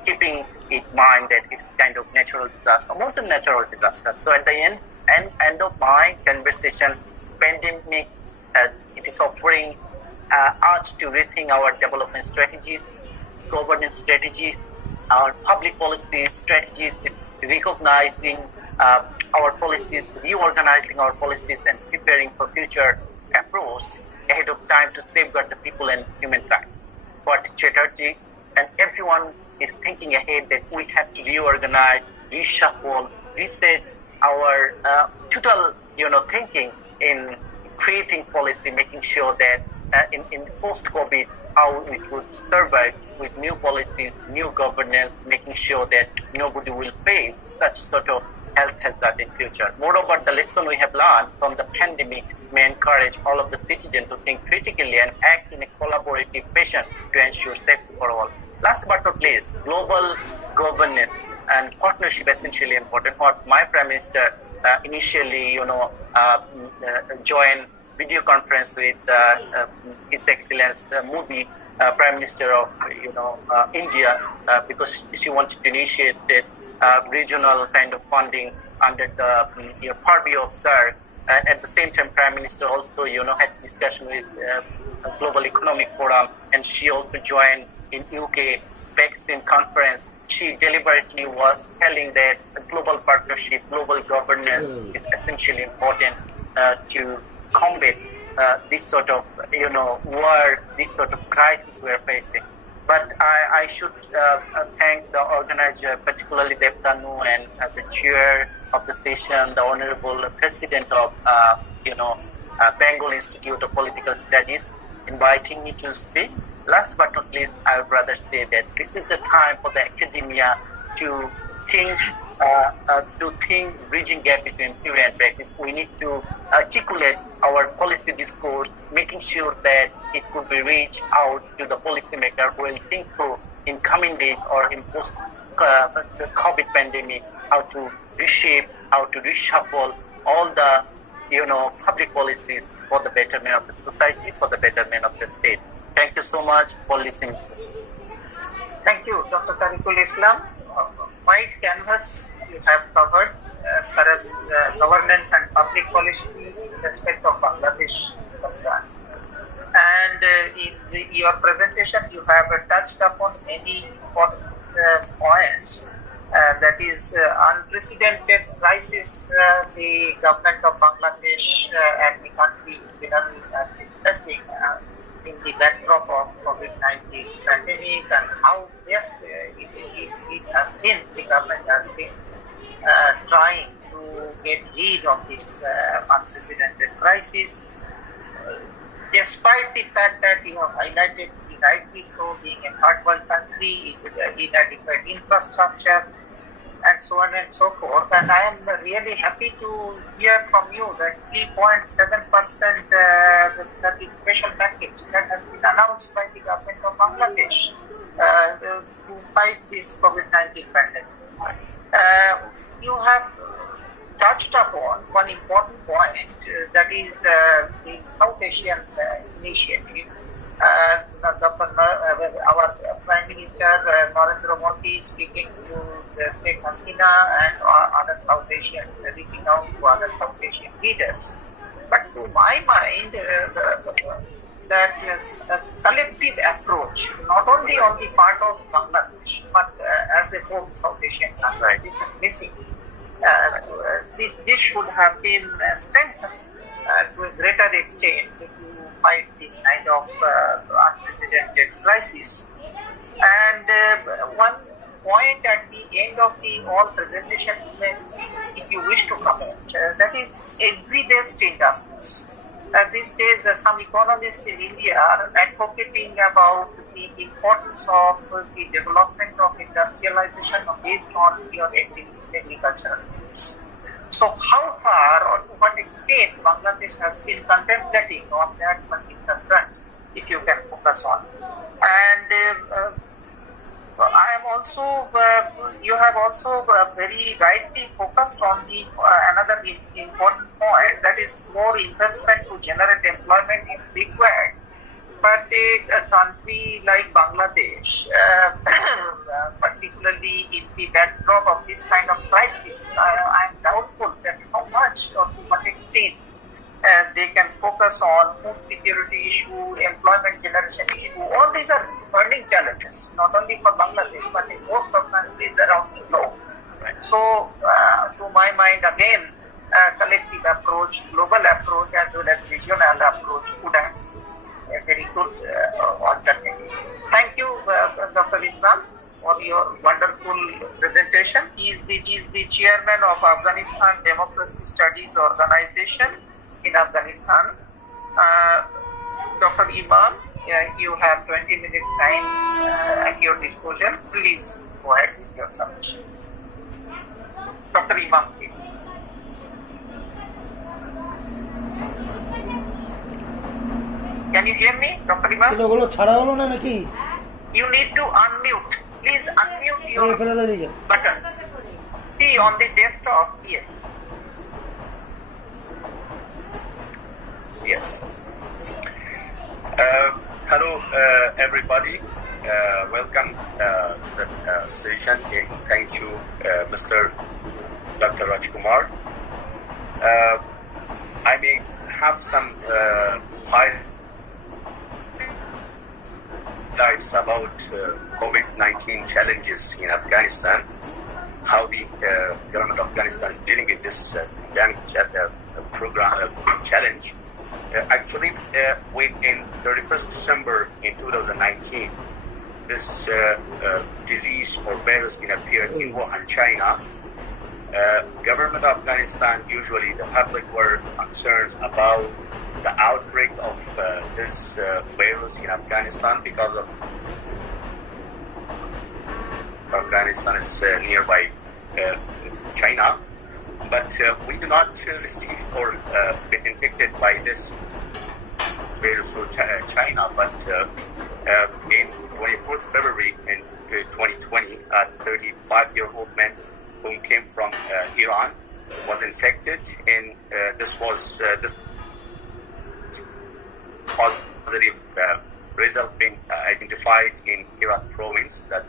keeping in mind that it's kind of natural disaster, more than natural disaster. So at the end of my conversation, pandemic, it is offering us to rethink our development strategies, governance strategies, our public policy strategies, recognizing our policies, reorganizing our policies, and preparing for future approach ahead of time to safeguard the people and human rights. But Chatterjee and everyone is thinking ahead that we have to reorganize, reshuffle, reset our total, thinking in creating policy, making sure that in post-COVID, how it would survive with new policies, new governance, making sure that nobody will face such sort of health hazard in future. Moreover, the lesson we have learned from the pandemic may encourage all of the citizens to think critically and act in a collaborative fashion to ensure safety for all. Last but not least, global governance and partnership essentially important. What my Prime Minister initially, joined video conference with His Excellency Modi, Prime Minister of India, because she wanted to initiate that regional kind of funding under the purview of SAR. And at the same time, Prime Minister also, had discussion with Global Economic Forum, and she also joined in UK vaccine conference. She deliberately was telling that global partnership, global governance is essentially important to combat this sort of, war, this sort of crisis we are facing. But I should thank the organizer, particularly Devtanu and the chair of the session, the Honorable President of, Bengal Institute of Political Studies, inviting me to speak. Last but not least, I would rather say that this is the time for the academia to think bridging gap between theory and practice. We need to articulate our policy discourse, making sure that it could be reached out to the policymaker who will think through in coming days or in post COVID pandemic, how to reshape, how to reshuffle all the public policies for the betterment of the society, for the betterment of the state. Thank you so much for listening. Thank you, Dr. Tariqul Islam. Wide canvas you have covered as far as governance and public policy in respect of Bangladesh is concerned. And in your presentation, you have touched upon many important points. That is unprecedented crisis the government of Bangladesh and the country Bidhan has been facing in the backdrop of COVID-19 pandemic, and how yes, it has been, the government has been trying to get rid of this unprecedented crisis, despite the fact that you have highlighted, rightly so, being a third world country, inadequate infrastructure, and so on and so forth. And I am really happy to hear from you that 3.7% that is special package that has been announced by the government of Bangladesh to fight this COVID-19 pandemic. You have touched upon one important point, that is the South Asian initiative. Our Prime Minister Narendra Modi speaking to Sheikh Hasina and other South Asian, reaching out to other South Asian leaders. But to my mind, that is a collective approach, not only on the part of Bangladesh, but as a whole South Asian country. This is missing. This should have been strengthened to a greater extent to fight this kind of unprecedented crisis. And one point at the end of the all presentation, if you wish to comment, that is evidence injustice. These days, some economists in India are advocating about the importance of the development of industrialization based on your agricultural needs. So how far or to what extent Bangladesh has been contemplating on that particular front, if you can focus on. And I am also, you have also very rightly focused on the another important point, that is more investment to generate employment is required. But a country like Bangladesh, particularly in the backdrop of this kind of crisis, I am doubtful that how much or to what extent they can focus on food security issue, employment generation issue. All these are burning challenges, not only for Bangladesh, but in most of countries around the globe. Right. So, to my mind, again, collective approach, global approach, as well as regional approach would have a very good alternative. Thank you, Dr. Islam, for your wonderful presentation. He is the chairman of Afghanistan Democracy Studies Organization in Afghanistan. Dr. Imam, you have 20 minutes time at your disposal. Please go ahead with your submission. Dr. Imam, please. Can you hear me, Dr. Imam? You need to unmute. Please unmute your button. See on the desktop, yes. Yes. Hello, everybody. Welcome to the station. Thank you, Mr. Dr. Rajkumar. I may have some highlights about COVID-19 challenges in Afghanistan, how the government of Afghanistan is dealing with this pandemic challenge. Actually, in 31st December in 2019, this disease or virus appeared in Wuhan, China. Government of Afghanistan, usually the public were concerned about the outbreak of this virus in Afghanistan because of Afghanistan is nearby China. But we do not receive or been infected by this virus from China. But in 24th February in 2020, a 35-year-old man who came from Iran was infected, and this positive result being identified in Herat province, that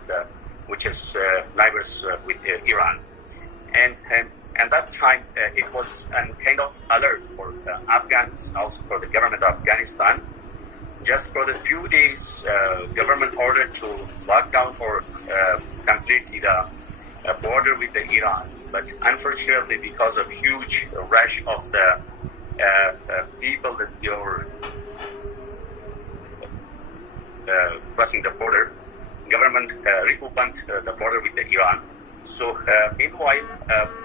which is neighbors with Iran, and that time it was a kind of alert for Afghans, also for the government of Afghanistan. Just for the few days, government ordered to lock down or completely the border with the Iran. But unfortunately, because of huge rush of the people that they were crossing the border, government reopened the border with the Iran. So meanwhile,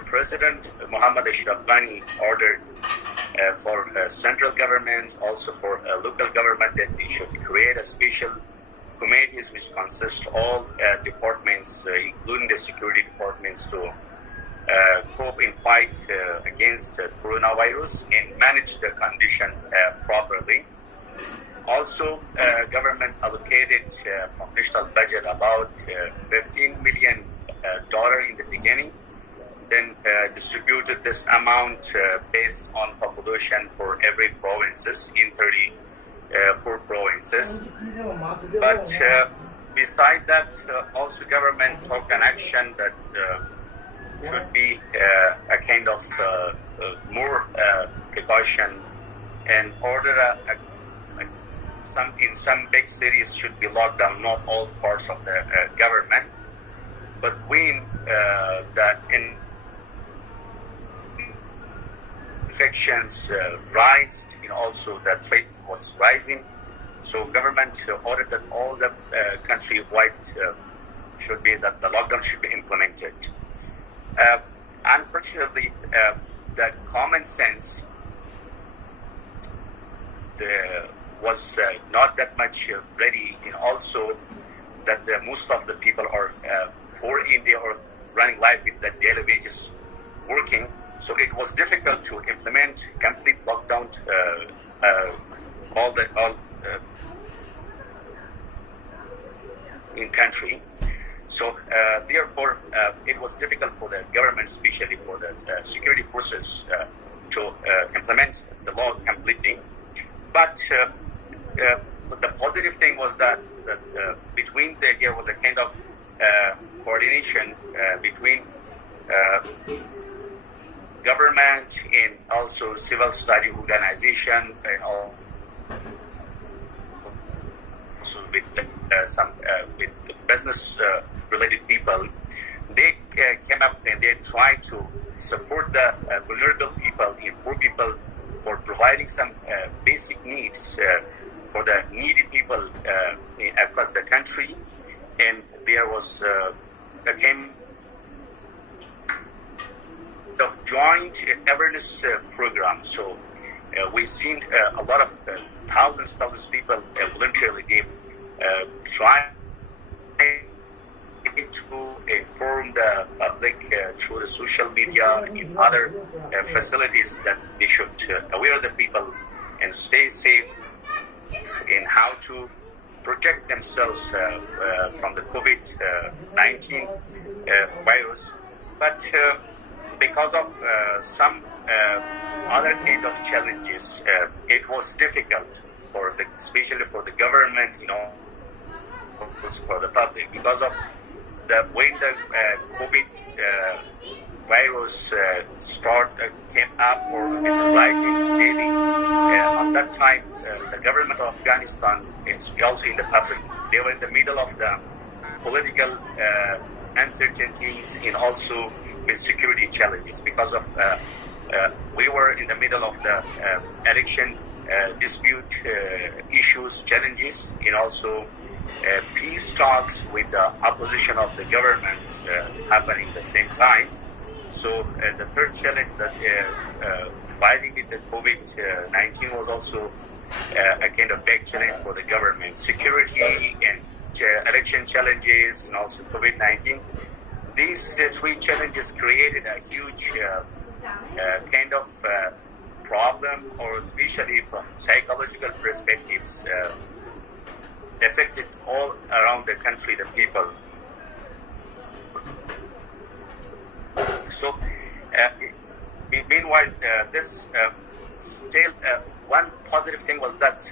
President Mohammad Ashraf Ghani ordered for central government, also for local government, that they should create a special committees which consist all departments, including the security departments, to cope in fight against the coronavirus and manage the condition properly. Also, government allocated from national budget about $15 million in the beginning, then distributed this amount based on population for every provinces in 34 provinces. But beside that, also government took an action that should be a kind of more precaution in order in some big cities should be locked down, not all parts of the government. But when that infections rise, also that rate was rising, so government ordered that all the country-wide should be that the lockdown should be implemented. Unfortunately, the common sense was not that much ready, and also that most of the people are poor in India or running life with the daily wages working. So it was difficult to implement complete lockdown in country. So therefore, it was difficult for the government, especially for the security forces, to implement the law completely. But the positive thing was that between there was a kind of coordination between government and also civil society organization, and also with some with business related people. They came up and they tried to support the vulnerable people and poor people for providing some basic needs for the needy people across the country. And there was came the joint awareness program. So we've seen a lot of thousands of people voluntarily gave trying to inform the public through the social media and other facilities that they should aware the people and stay safe in how to protect themselves from the COVID-19 virus. But because of some other kind of challenges, it was difficult for especially for the government, for the public, because of when the COVID virus came up or rising daily. At that time, the government of Afghanistan, and also in the public, they were in the middle of the political uncertainties and also with security challenges because of we were in the middle of the election dispute issues, challenges, and also peace talks with the opposition of the government happening at the same time. So the third challenge that fighting with the COVID-19 was also a kind of big challenge for the government. Security and election challenges and also COVID-19. These three challenges created a huge kind of problem, or especially from psychological perspectives, affected all around the country, the people. So, meanwhile, this still one positive thing was that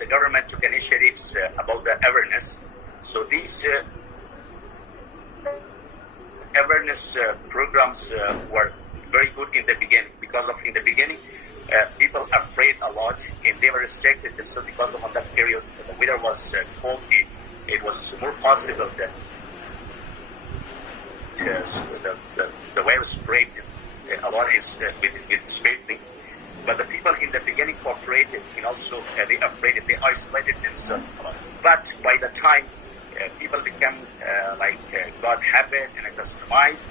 the government took initiatives about the awareness. So these awareness programs were very good in the beginning, because of in the beginning people afraid a lot and they were restricted themselves because of on that period the weather was cold. It was more possible that the virus spread a lot is with spreading. But the people in the beginning cooperated and also they afraid, they isolated themselves a lot. But by the time people become got habit and customized,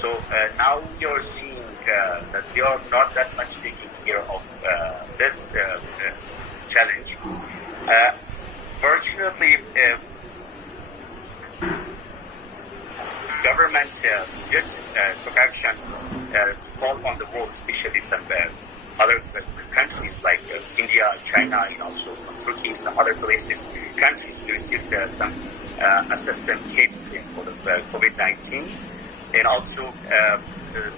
so now you're seeing that they are not that much taking care of this challenge. Fortunately, government did took action, called on the world, especially some other countries like India, China, and also Turkey, some other places, countries to receive some assistance kits for the COVID-19, and also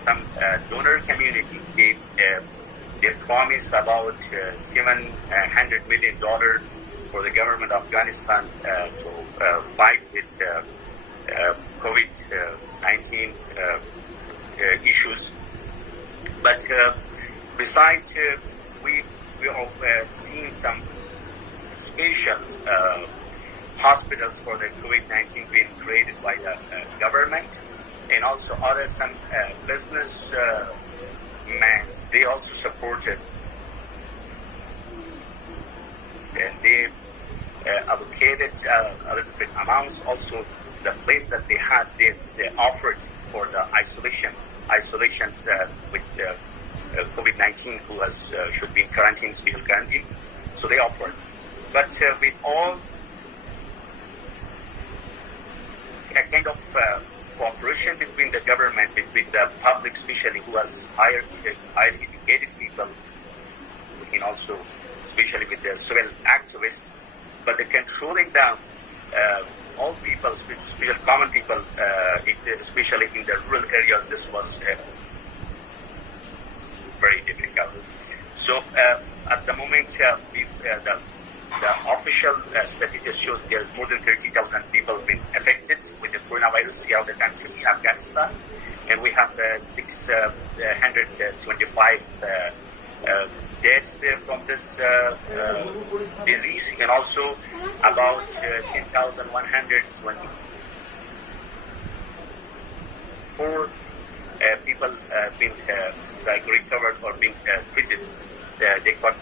some donor communities. They promised about $700 million for the government of Afghanistan to fight with COVID-19 issues. But besides, we are seeing some special hospitals for the COVID-19 being created by the government, and also other some business men. They also supported, and they allocated a little bit amounts. Also, the place that they had, they offered for the isolations with COVID-19 who should be in quarantine, special quarantine. So they offered, but with all a kind of cooperation between the government, between the public, especially who has higher educated people, and also especially with the civil activists, but the controlling down all people, especially common people, especially in the rural areas, this was very difficult. So at the moment, the official statistics shows there's more than 30,000 people been affected with the coronavirus here in the country, in Afghanistan, and we have 675 deaths from this disease, and also about 10,124 people been recovered or being treated. They got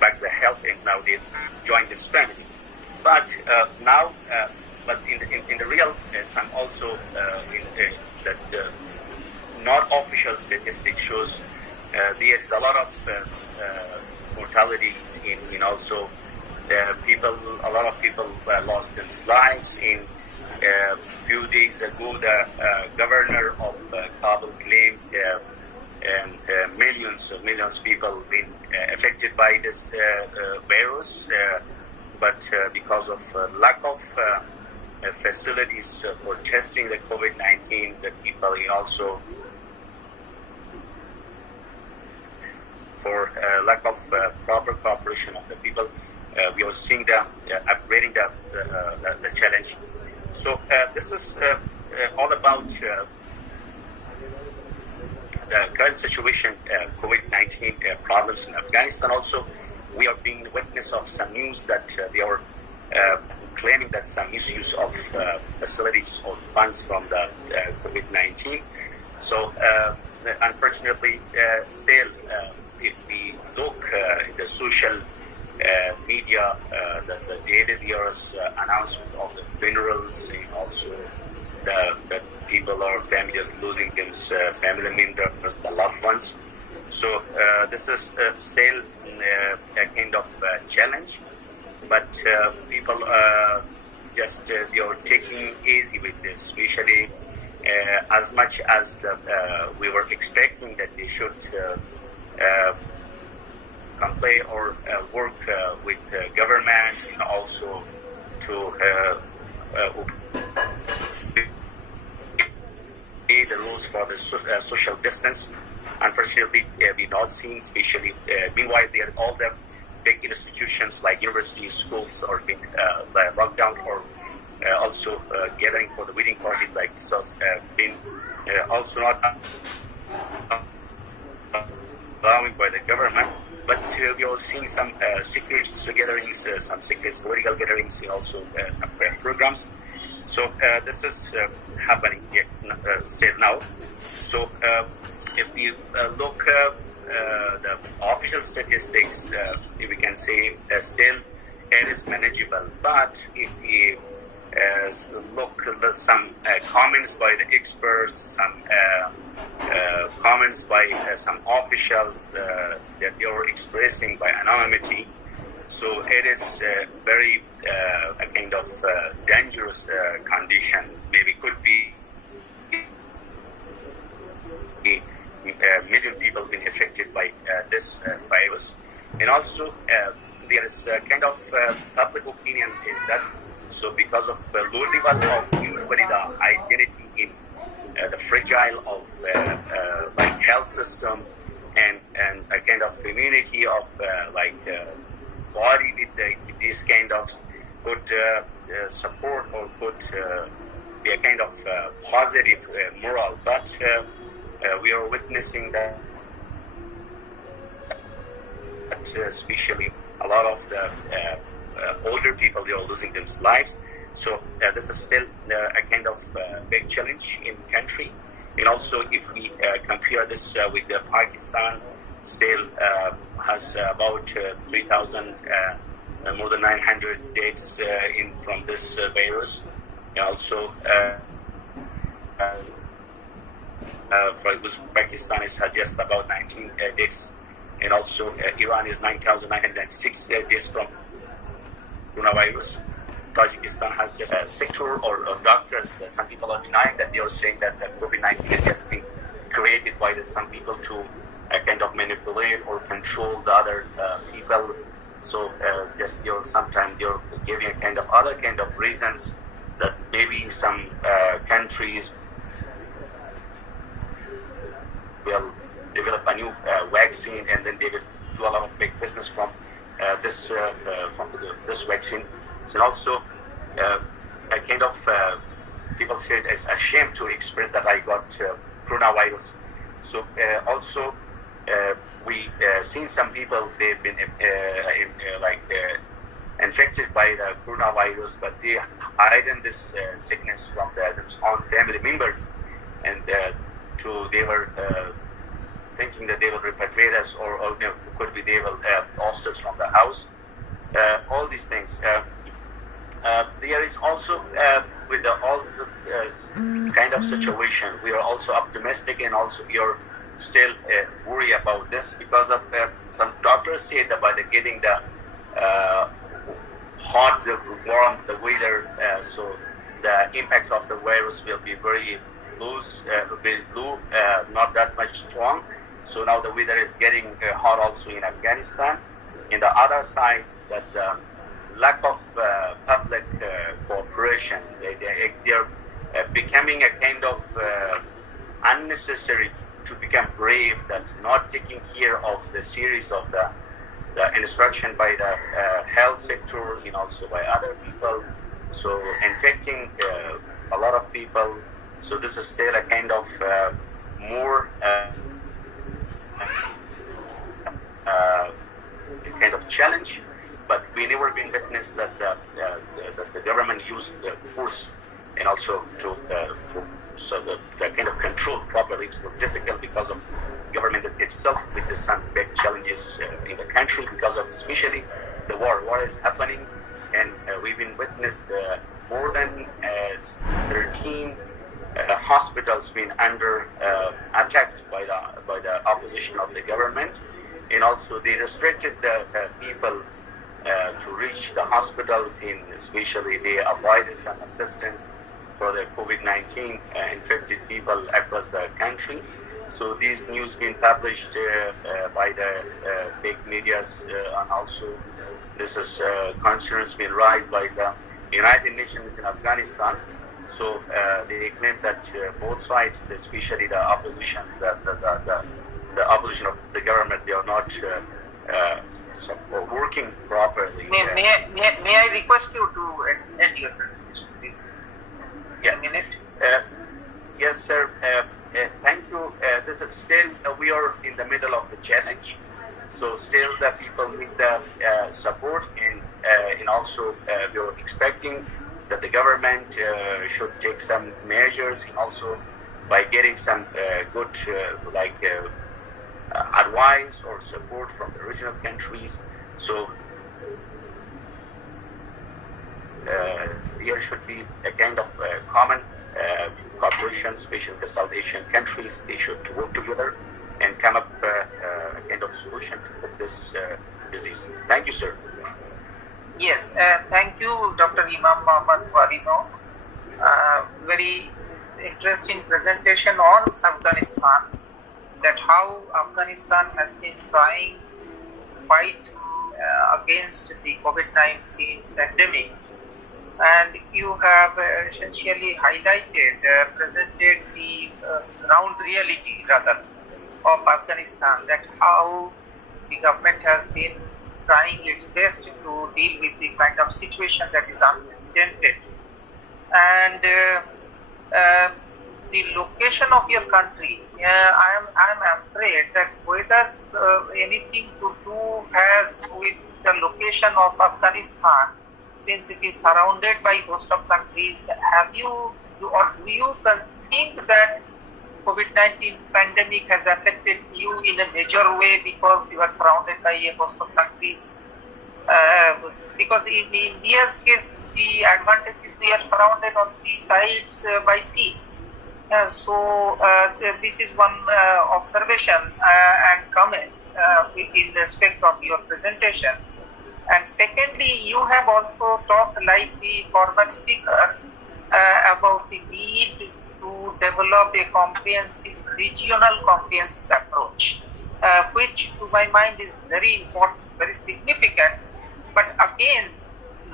back the health, and now they joined this family. But now, but in the real, some also that not official statistics shows there is a lot of mortalities in also people. A lot of people lost their lives. In a few days ago, the governor of Kabul claimed and millions of people been affected by this virus, but because of lack of facilities for testing the COVID-19, the people also for lack of proper cooperation of the people, we are seeing the upgrading the challenge. So this is all about the current situation, COVID-19 problems in Afghanistan. Also, we are being witness of some news that they are claiming that some misuse of facilities or funds from the COVID-19. So, unfortunately, still, if we look in the social media, the daily there's announcement of the funerals, and also the people or families losing their family members, the loved ones. So this is still a kind of challenge, but people just they are taking easy with this, especially as much as we were expecting that they should comply or work with government, and also to the rules for the social distance. Unfortunately, we've not seen, especially meanwhile, there all the big institutions like universities, schools are being locked down, or also gathering for the wedding parties like this has been also not allowing by the government. But we are seeing some secret gatherings, some secret political gatherings, also some programs. So this is happening still now. So if we look the official statistics, we can say still it is manageable. But if we look at some comments by the experts, some comments by some officials that they are expressing by anonymity, so it is very a kind of dangerous condition. Maybe could be a million people being affected by this virus. And also there is kind of public opinion is that so because of low level of usually the identity in the fragile of like health system and a kind of immunity of body with this kind of could support or could be a kind of positive moral, but we are witnessing that especially a lot of the older people, they are losing their lives. So this is still a kind of big challenge in country. And also if we compare this with Pakistan, still has about 3,000, more than 900 deaths in from this virus. And also for Pakistan is just about 19 deaths. And also Iran is 9,996 deaths from coronavirus. Tajikistan has just a sector or doctors. Some people are denying that. They are saying that COVID-19 has just been created by some people to kind of manipulate or control the other people. So just sometimes they're giving a kind of other kind of reasons that maybe some countries will develop a new vaccine and then they will do a lot of big business from this vaccine. So also a kind of people said it's a shame to express that I got coronavirus. So also we seen some people they've been infected by the coronavirus, but they hidden this sickness from their own family members, and they were thinking that they will repatriate us or could be they will oust us from the house. All these things. There is also with all kind of situation, we are also optimistic and also we are still worried about this because of some doctors say that by getting the hot, the warm, the weather, so the impact of the virus will be very loose, not that much strong. So now the weather is getting hot also in Afghanistan. In the other side, that the lack of public cooperation, they're becoming a kind of unnecessary to become brave, that not taking care of the series of the instruction by the health sector and also by other people, so infecting a lot of people. So this is still a kind of more kind of challenge, but we never been witnessed that the government used force and also so the kind of control properly. It was difficult because of government itself with some big challenges in the country because of especially the war. War is happening, and we've been witnessed more than 13 hospitals being under attacked by the opposition of the government, and also they restricted the people to reach the hospitals. In especially they avoided some assistance for the COVID-19 infected people across the country. So these news being published by the big medias, and also this is concerns being raised by the United Nations in Afghanistan. So they claim that both sides, especially the opposition, the opposition of the government, they are not working properly. May I request you to end your presentation, please? Yeah. A minute. Yes, sir. Thank you. This is still we are in the middle of the challenge, so still the people need the support, and also we are expecting that the government should take some measures, and also by getting some good advice or support from the regional countries. So there should be a kind of common cooperation, especially the South Asian countries. They should work together and come up a kind of solution to this disease. Thank you, sir. Yes, thank you, Dr. Imam Muhammad Warino. Very interesting presentation on Afghanistan, that how Afghanistan has been trying to fight against the COVID-19 pandemic, and you have essentially highlighted, presented the ground reality rather of Afghanistan, that how the government has been trying its best to deal with the kind of situation that is unprecedented. And the location of your country, I am afraid that whether anything to do has with the location of Afghanistan, since it is surrounded by host of countries, have you or do you think that COVID-19 pandemic has affected you in a major way because you are surrounded by a host of countries? Because in India's case, the advantage is we are surrounded on three sides by seas. So this is one observation and comment in respect of your presentation. And secondly, you have also talked, like the former speaker, about the need to develop a comprehensive, regional comprehensive approach, which to my mind is very important, very significant. But again,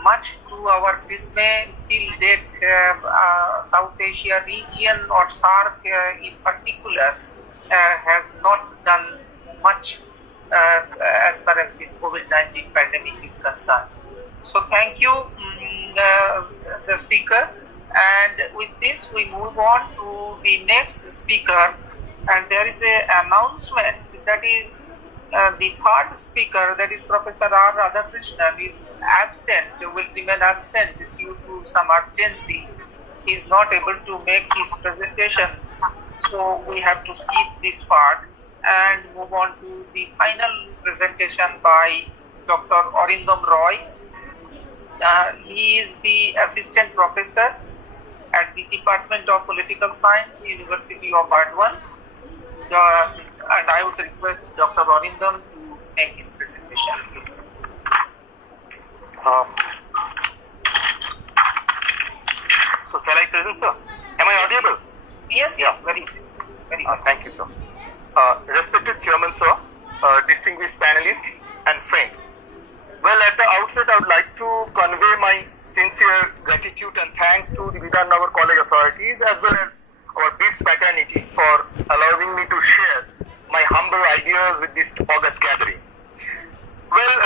much to our dismay, till date, South Asia region or SAARC in particular has not done much as far as this COVID-19 pandemic is concerned. So thank you, the speaker. And with this, we move on to the next speaker. And there is an announcement that is the third speaker, that is Professor R. Radhakrishnan, is absent, will remain absent due to some urgency. He is not able to make his presentation. So we have to skip this part and move on to the final presentation by Dr. Arindam Roy. He is the assistant professor at the Department of Political Science, University of Bidhan. And I would request Dr. Arindam to make his presentation, please. So shall I present, sir? Am I audible? Yes, very good. Thank you, sir. Respected Chairman, sir, distinguished panelists and friends. Well, at the outset, I would like to convey my sincere gratitude and thanks to the Bidhan College authorities as well as our BITS fraternity for allowing me to share my humble ideas with this august gathering. Well,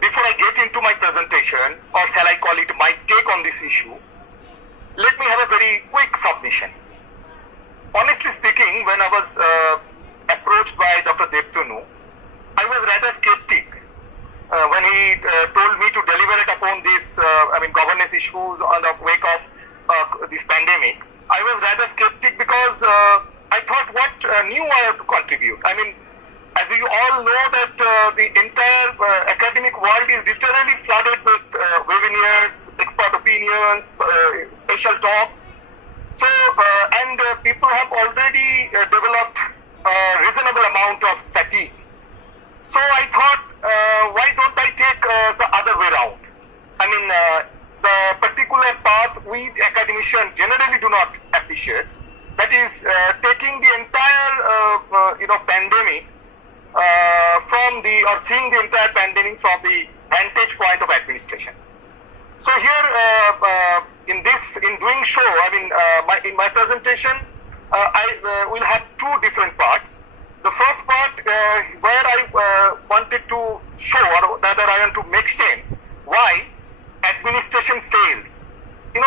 before I get into my presentation, or shall I call it my take on this issue, let me have a very quick submission. Honestly speaking, when I was approached by Dr. Devtanu, I was rather skeptic when he told me to deliberate upon these, governance issues on the wake of this pandemic. I was rather skeptic because I thought, what new I have to contribute? I mean, as you all know that the entire academic world is literally flooded with webinars, expert opinions, special talks. So, and people have already developed a reasonable amount of fatigue. So I thought, why don't I take the other way around? I mean, the particular path we academicians generally do not appreciate, that is taking the entire, pandemic seeing the entire pandemic from the vantage point of administration. So here, in doing so, in my presentation, I will have two different parts. The first part where I wanted to show, or rather I want to make sense, why administration fails. We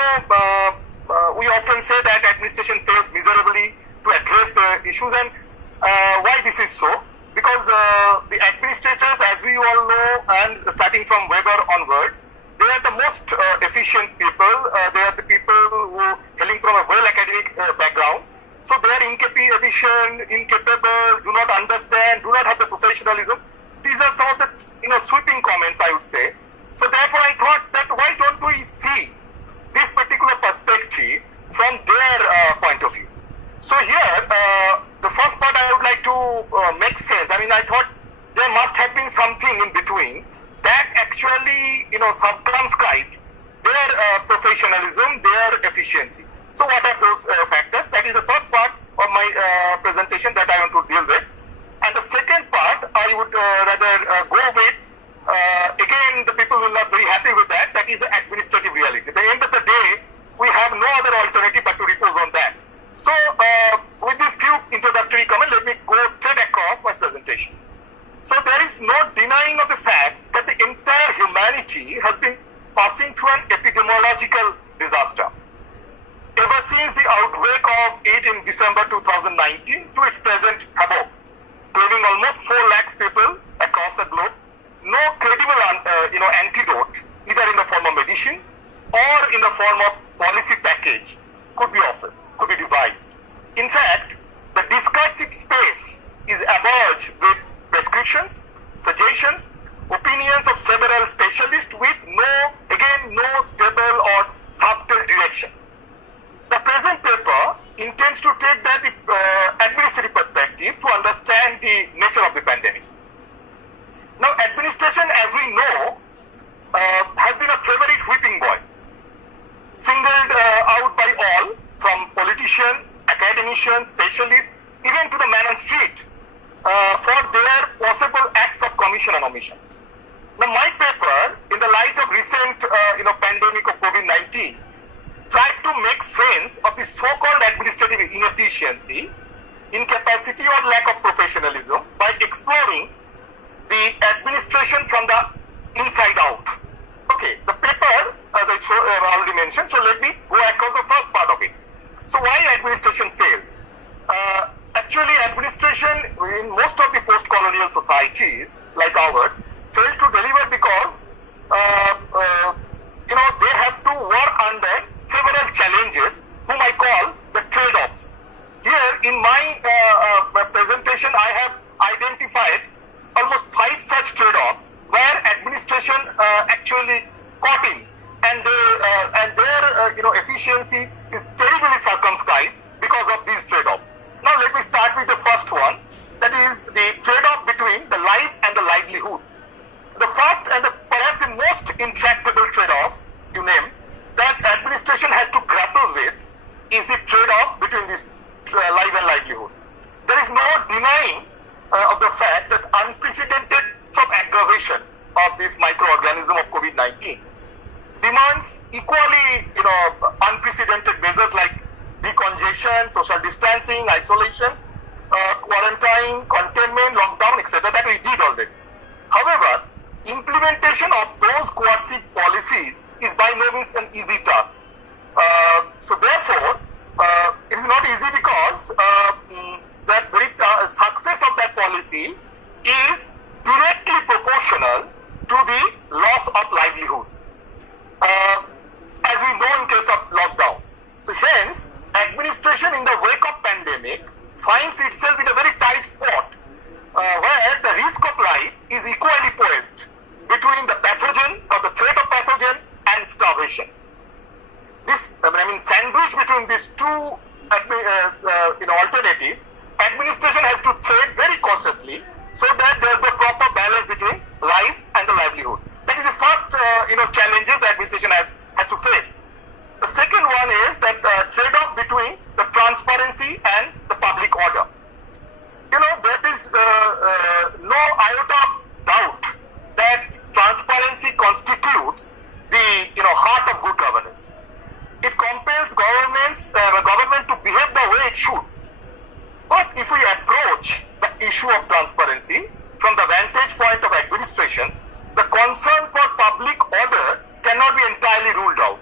often say that administration fails miserably to address the issues, and why this is so? Because the administrators, as we all know, and starting from Weber onwards, they are the most efficient people. They are the people who hailing from a well academic background. So they are inefficient, incapable, do not understand, do not have the professionalism. These are some of the sweeping comments, I would say. So therefore I thought that why don't we see this particular perspective from their point of view. So here, the first part I would like to make sense. I thought there must have been something in between that actually, circumscribed their professionalism, their efficiency. So what are those factors? That is the first part of my presentation that I want to deal with. And the second part, I I would rather go with, again, the people will not be very happy with that. That is the administrative reality. At the end of the day, we have no other alternative but to repose on that. So, with these few introductory comments, let me go straight across my presentation. So, there is no denying of the fact that the entire humanity has been passing through an epidemiological disaster. Ever since the outbreak of it in December 2019 to its present havoc, claiming almost 4 lakhs people across the globe, no credible antidote, either in the form of medicine or in the form of policy package, could be offered, could be devised. In fact, the discursive space is averse with prescriptions, suggestions, opinions of several specialists with no stable or subtle direction. The present paper intends to take that administrative perspective to understand the nature of the pandemic. Now, administration, as we know, has been a favorite whipping boy, singled out by all, from politicians, academicians, specialists, even to the man on street, for their possible acts of commission and omission. Now, my paper, in the light of recent, pandemic of COVID-19, tried to make sense of the so-called administrative inefficiency, incapacity or lack of professionalism by exploring the administration from the inside out. Okay, the paper, as I already mentioned, so let me go across the first part of it. So why administration fails? Actually, administration in most of the post-colonial societies like ours failed to deliver because they have to work under several challenges, whom I call the trade-offs. Here in my presentation, I have identified almost 5 such trade-offs where administration actually caught in, and their efficiency is terribly circumscribed because of these trade-offs. Now let me start with the first one, that is the trade-off between the life and the livelihood. The first and perhaps the most intractable trade-off, you name, that administration has to grapple with is the trade-off between this life and livelihood. There is no denying of the fact that unprecedented aggravation of this microorganism of COVID-19 demands equally, unprecedented measures like decongestion, social distancing, isolation, quarantine, containment, lockdown, etc. that we did already. However, implementation of those coercive policies is by no means an easy task. So therefore, it is not easy because that very success of that policy is directly proportional to the loss of livelihood, as we know in case of lockdown. So hence, administration in the wake of pandemic finds itself in a very tight spot where the risk of life is equally poised between the pathogen or the threat of pathogen and starvation. This, sandwich between these two alternatives, administration has to tread very cautiously so that there is a proper balance between life and the livelihood. That is the first, challenges the administration has to face. The second one is that trade-off between the transparency and the public order. There is no iota of doubt that transparency constitutes the heart of good governance. It compels government to behave the way it should. But if we approach the issue of transparency from the vantage point of administration, the concern for public order cannot be entirely ruled out.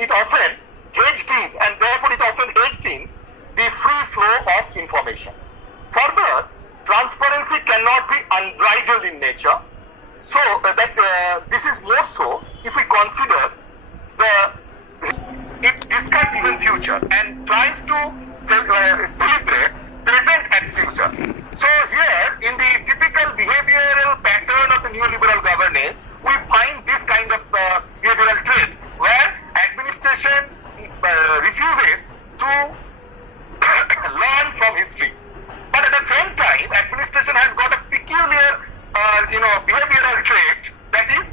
It often hedged in, and therefore it often hedged in the free flow of information. Further, transparency cannot be unbridled in nature, so this is more so if we consider it discusses even future and tries to celebrate present and future. So here, in the typical behavioral pattern of the neoliberal governance, we find this kind of behavioral trait where administration refuses to learn from history. But at the same time, administration has got a peculiar, behavioral trait that is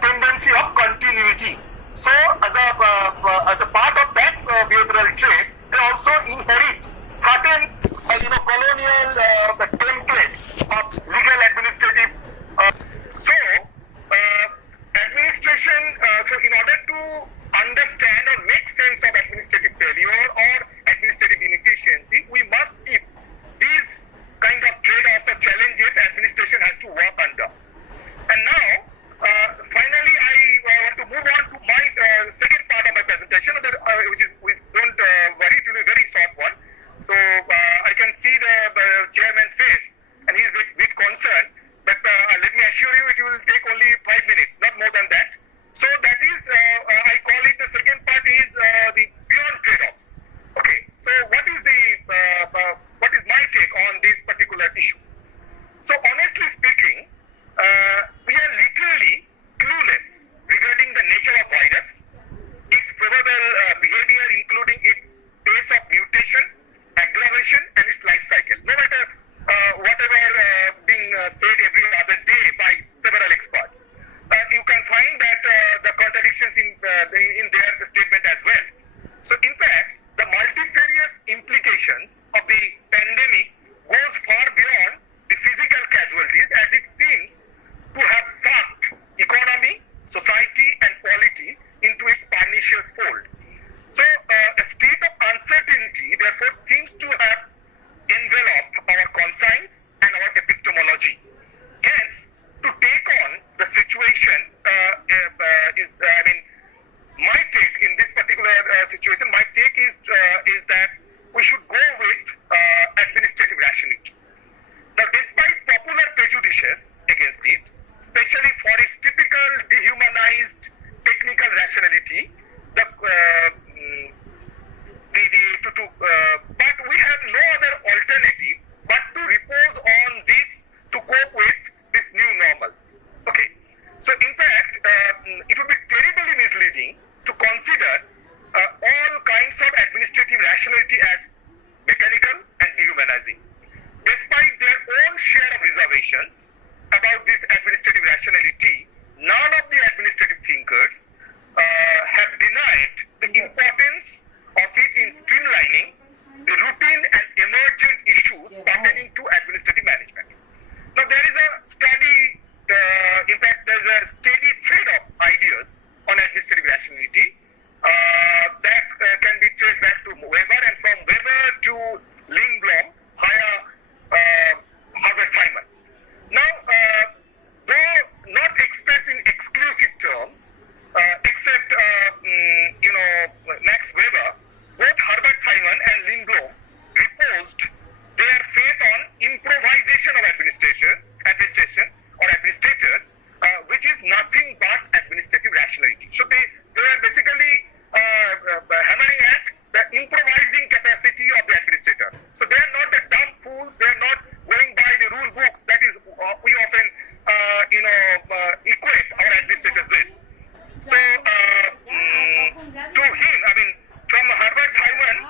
tendency of continuity. So, as a part of that behavioral trait, they also inherit certain, discussions about this administrative rationality, none of the administrative thinkers have denied the importance of it in streamlining the routine and emergent issues pertaining to administrative management. Now, there is a study, in fact, there's a steady thread of ideas on administrative rationality that can be traced back to Weber, and from Weber to Lindblom via Herbert Simon. Now, though not expressed in exclusive terms, except Max Weber, both Herbert Simon and Lindblom reposed their faith on improvisation of administration or administrators, which is nothing but administrative rationality. So they are basically hammering at the improvising capacity of the administrator. So they are not the dumb fools. They are not going by the rule books. That is, we often equate our administrators with. So to him, I mean, from Herbert Simon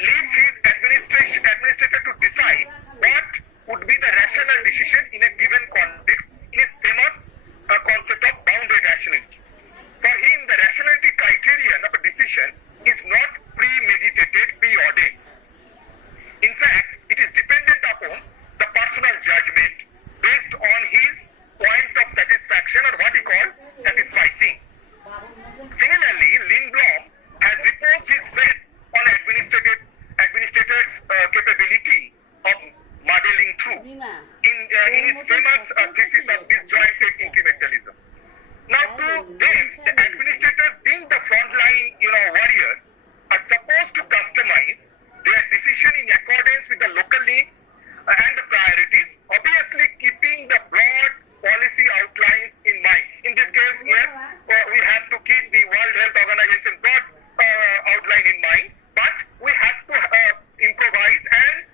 leaves his administrator to decide what would be the rational decision in a given context in his famous concept of bounded rationality. For him, the rationality criterion of a decision is not premeditated, preordained. In fact, it is dependent upon the personal judgment based on his point of satisfaction, or what he calls satisficing. Similarly, Lindblom has reposed his faith on administrators' capability of modeling through in his famous thesis of disjointed incrementalism. Now, to them, the administrators, being the frontline, warriors, are supposed to customize their decision in accordance with the local needs and the priorities, obviously keeping the broad policy outlines in mind. In this case, yes, we have to keep the World Health Organization broad outline in mind, but we have to improvise, and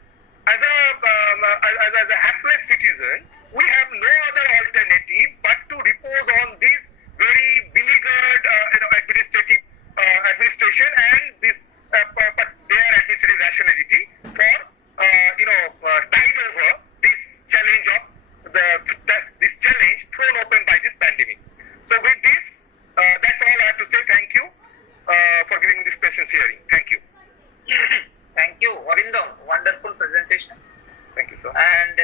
as a hapless citizen, we have no other alternative but to repose on this very beleaguered administration and this their administrative rationality for tide over this challenge of this challenge thrown open by this pandemic. So with this, that's all I have to say. Thank you for giving this patience hearing. Thank you. Thank you, Arindam. Wonderful presentation. Thank you, sir. And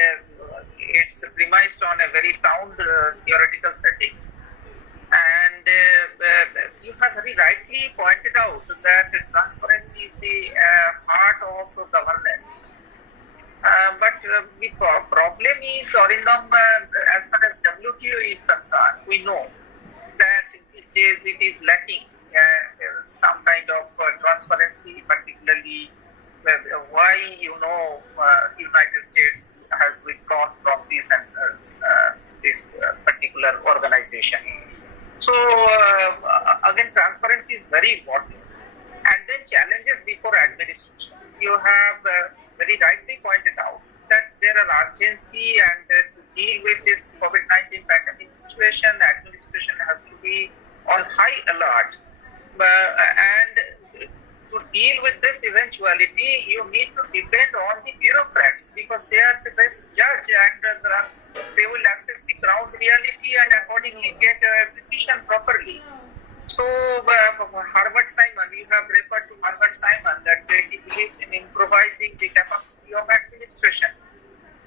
it's premised on a very sound theoretical setting. And you have very rightly pointed out that transparency is the heart of governance. But the problem is, Arindam, as far as WTO is concerned, we know that these days it is lacking some kind of transparency, particularly why United States has withdrawn from this particular organization. So again, transparency is very important. And then challenges before administration. You have very rightly pointed out that there are urgency, and to deal with this COVID-19 pandemic situation, administration has to be on high alert. And to deal with this eventuality, you need to depend on the bureaucrats, because they are the best judge, and they will assess the ground reality and accordingly get a decision properly. So, Herbert Simon, you have referred to Herbert Simon, that he believes in improvising the capacity of administration.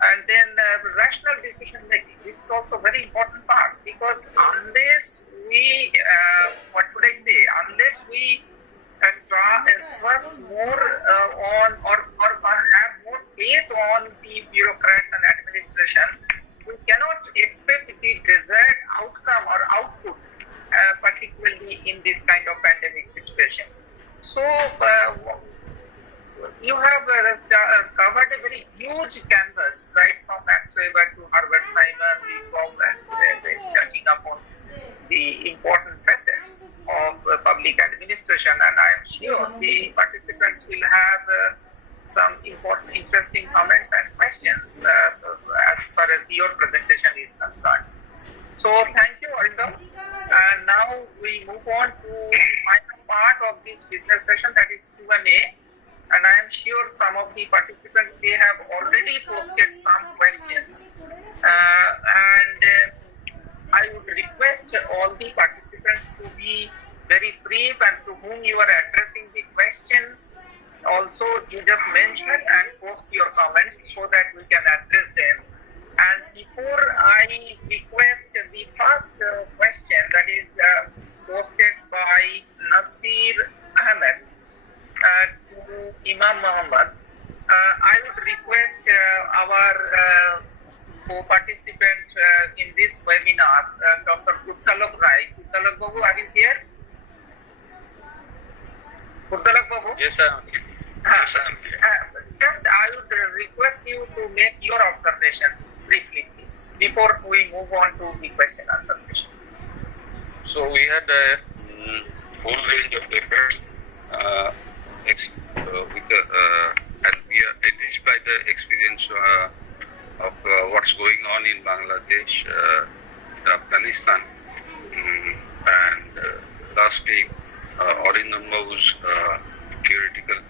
And then rational decision making. This is also a very important part, because unless we, unless we trust more on or have more faith on the bureaucrats and administration, we cannot expect the desired outcome or output, particularly in this kind of pandemic situation. So, you have covered a very huge canvas, right, from Max Weber to Herbert Simon, touching upon the important facets of public administration, and I am sure the participants will have some important, interesting comments and questions as far as your presentation is concerned. So thank you, Arindam. And now we move on to the final part of this business session, that is Q&A. And I am sure some of the participants, they have already posted some questions I would request all the participants to be very brief and to whom you are addressing the question. Also, you just mention and post your comments so that we can address them. And before I request the first question that is posted by Nasir Ahmed to Imam Muhammad, I would request our co-participant in this webinar, Dr. Guptalok Rai. Guptalok Babu, are you here? Guptalok Babu? Yes, I am here. Yes, I am here. Just I would request you to make your observation briefly, please, before we move on to the question answer session. So we had a full range of papers and we are enriched by the experience of what's going on in Bangladesh, Afghanistan, and lastly, Arindam Babu's theoretical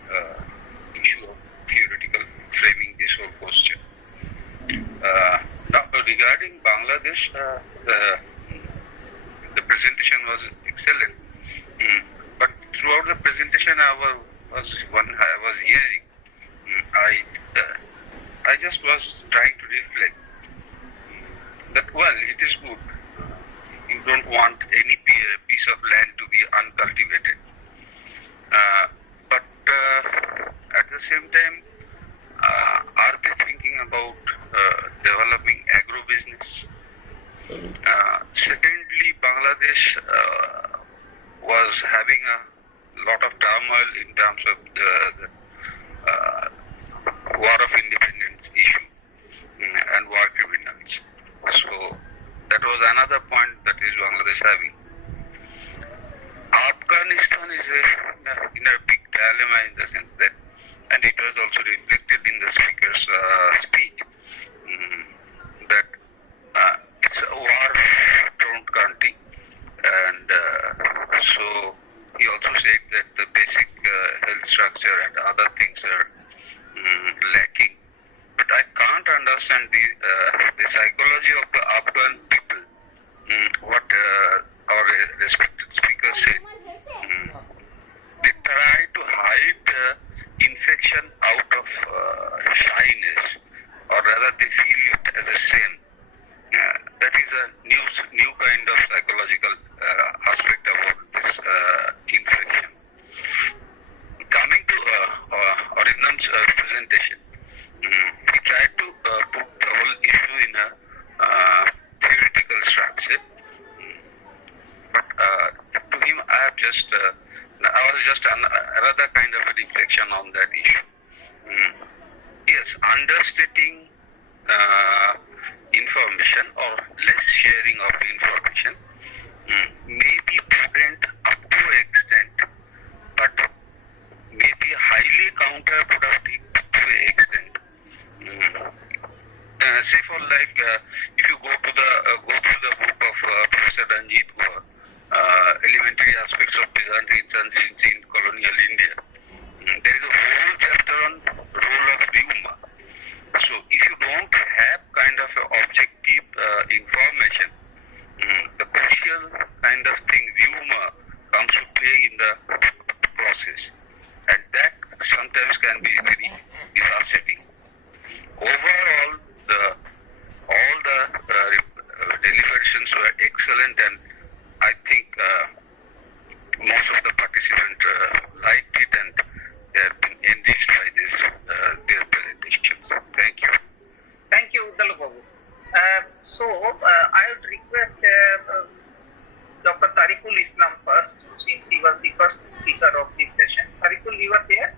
issue of theoretical framing this whole question. Now, regarding Bangladesh, the presentation was excellent, but throughout the presentation, I was hearing, I just was trying to reflect that, well, it is good. You don't want any piece of land to be uncultivated. But at the same time, are they thinking about developing agro-business? Secondly, Bangladesh was having a lot of turmoil in terms of the war of independence issue and war criminals. So that was another point that is Bangladesh having. Afghanistan is in a big dilemma in the sense that, and it was also reflected in the speaker's speech, that it's a war-prone country, and so he also said that the basic health structure and other things are lacking. But I can't understand the psychology of the Afghan people, what our respected speaker said. They try to hide infection out of shyness, or rather they feel it as a sin. That is a new kind of psychological aspect of this infection. Coming to Arindam's presentation, he tried to put the whole issue in a theoretical structure. But to him, I was just another kind of a reflection on that issue. Yes, understating information or less sharing of information may be prudent up to an extent, but may be highly counterproductive to an extent. Say for like, if you go through the book of Professor Ranjit Guha, Elementary Aspects of Byzantine in Colonial India, there is a whole chapter on role of humor. So if you don't have kind of objective information, the crucial kind of thing, humor, comes to play in the process, and that sometimes can be very devastating. Overall, all the deliberations were excellent, and I think most of the participants liked it, and they have been enriched by their presentations. Thank you. Thank you, Guptalok Babu. So I would request Dr. Tariqul Islam first, since he was the first speaker of this session. Tariqul, you are there?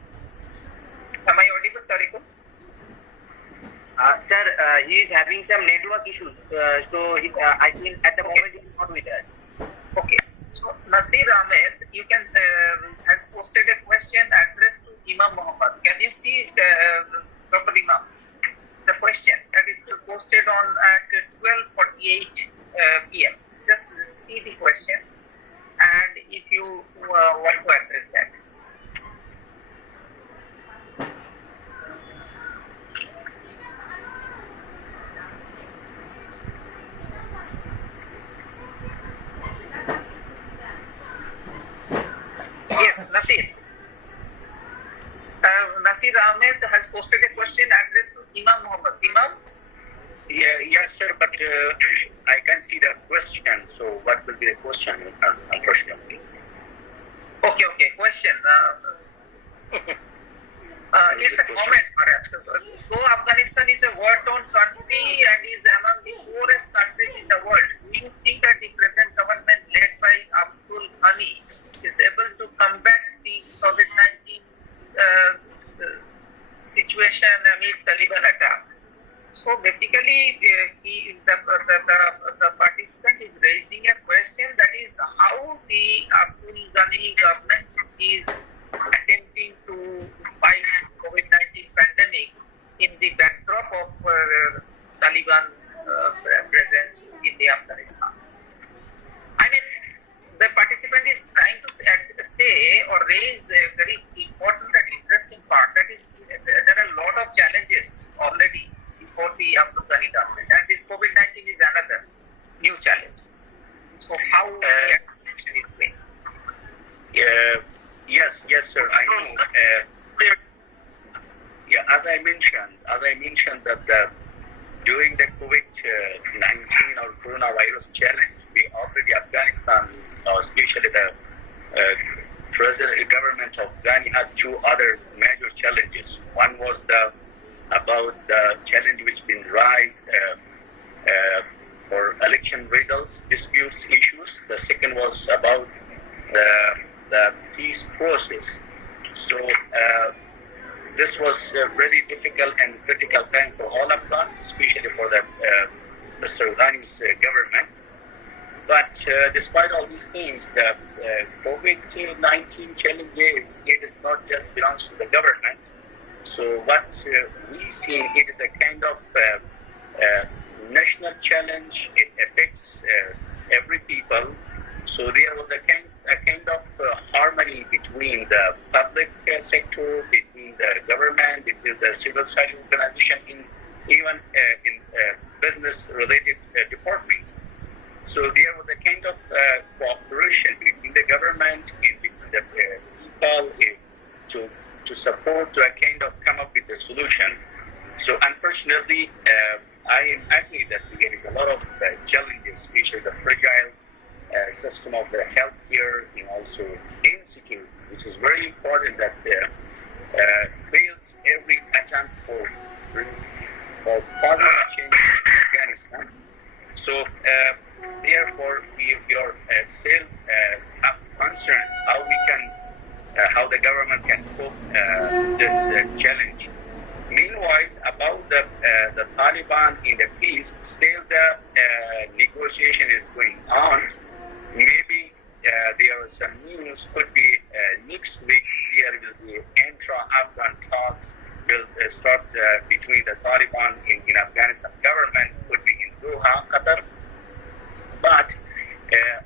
Am I audible, Tariqul? Sir, he is having some network issues, so I think at the moment he is not with us. Okay. So Nasir Ahmed, you can has posted a question addressed to Imam Muhammad. Can you see Dr. Imam? The question that is posted on at 12:48 p.m. Just see the question, and if you want to address that. a question addressed to Imam Mohammed. Imam? Yes, sir, but I can see the question. So, what will be the question, unfortunately? Okay. Question. It's a comment, perhaps. Though Afghanistan is a war-torn country and is among the poorest countries in the world, do you think that the present government led by Abdul Ghani is able to combat the COVID-19 situation amid Taliban attack? So basically, the participant is raising a question, that is how the Abdul Ghani government is attempting to fight COVID-19 pandemic in the backdrop of Taliban presence in the Afghanistan. I mean, the participant is trying to say or raise a very important and interesting part, that is there are a lot of challenges already for the Abdul Ghani government, and this COVID-19 is another new challenge. So how the action is going? Yes, sir. I know. As I mentioned that during the COVID-19 or coronavirus challenge, we already Afghanistan, especially the government of Ghani, had two other major challenges. One was about the challenge which been raised for election results, disputes, issues. The second was about the peace process. So this was a very difficult and critical time for all Afghans, especially for the Mr. Ghani's government. But despite all these things, the COVID-19 challenges, it is not just belongs to the government. So what we see, it is a kind of national challenge. It affects every people. So there was a kind of harmony between the public sector, between the government, between the civil society organization, even in business-related departments. So there was a kind of cooperation between the government and between the people to support, to kind of come up with a solution. So unfortunately, I agree that there is a lot of challenges, especially the fragile system of the healthcare, and also insecurity, which is very important, that fails every attempt for positive change in Afghanistan. So therefore, we are still have concerns how the government can cope this challenge. Meanwhile, about the Taliban in the peace, still the negotiation is going on. Maybe there are some news, could be next week there will be intra-Afghan talks will start between the Taliban in Afghanistan government, could be in Doha, Qatar. But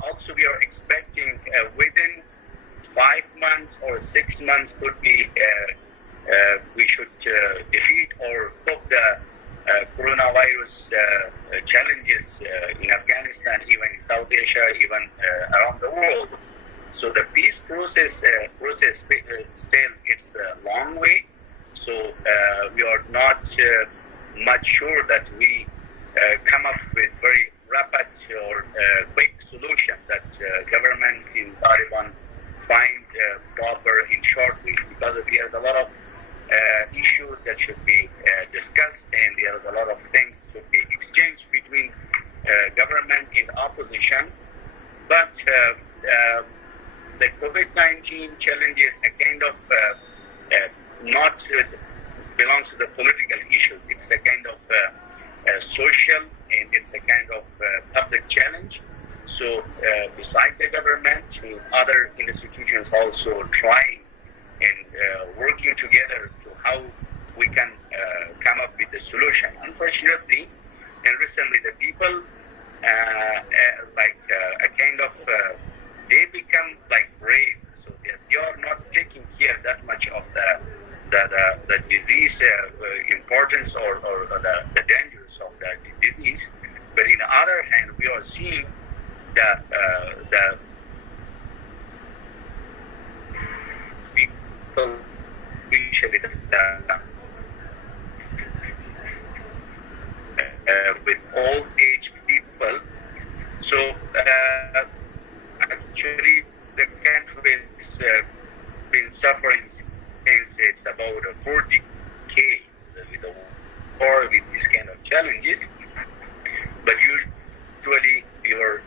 also we are expecting within 5 months or 6 months could be we should defeat or cope the coronavirus challenges in Afghanistan, even in South Asia, even around the world. So the peace process still it's a long way. So we are not much sure that we come up with very rapid or quick solution that government in Taliban find proper in short week, because there's a lot of issues that should be discussed, and there's a lot of things should be exchanged between government and opposition. But the COVID-19 challenge is a kind of not belongs to the political issues. It's a kind of social, and it's a kind of public challenge. So besides the government, other institutions also trying and working together to how we can come up with a solution. Unfortunately, and recently the people a kind of they become like brave, so they are not taking care that much of the disease importance or the dangers of the disease. But in the other hand, we are seeing the people, especially with old age people. So actually, the country has been suffering since it's about 40 decades with the war, with these kind of challenges. But usually, you're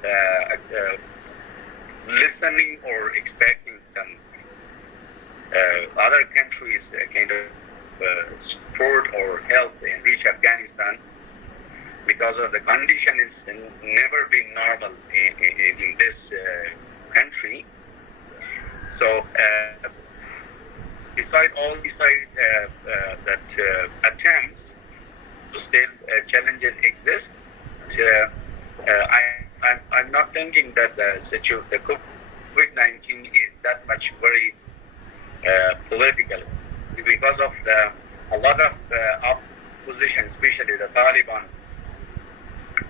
listening or expecting some other countries kind of support or help and reach Afghanistan, because of the condition is never been normal in this country. So beside all that attempts, still challenges exist. I'm not thinking that the COVID-19 is that much very political, because of a lot of opposition, especially the Taliban,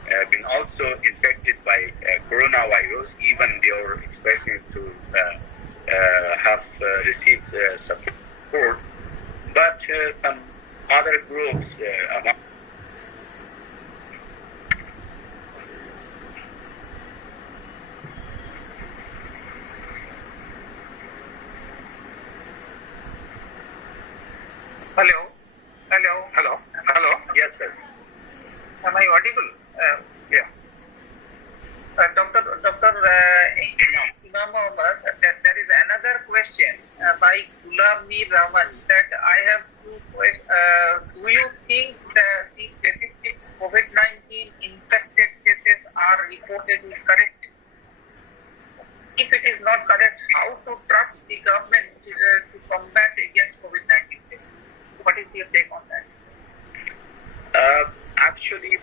have been also infected by coronavirus. Even they are expecting to have received support, but some other groups among Hello. Yes, sir. Am I audible? Yeah. Dr. Imam Muhammad, there is another question by Ghulam Mir Rahman that I have two questions. Do you think that the statistics COVID-19 infected cases are reported is correct? If it is not correct, how to trust the government to combat against COVID-19 cases? What is your take on that? Actually,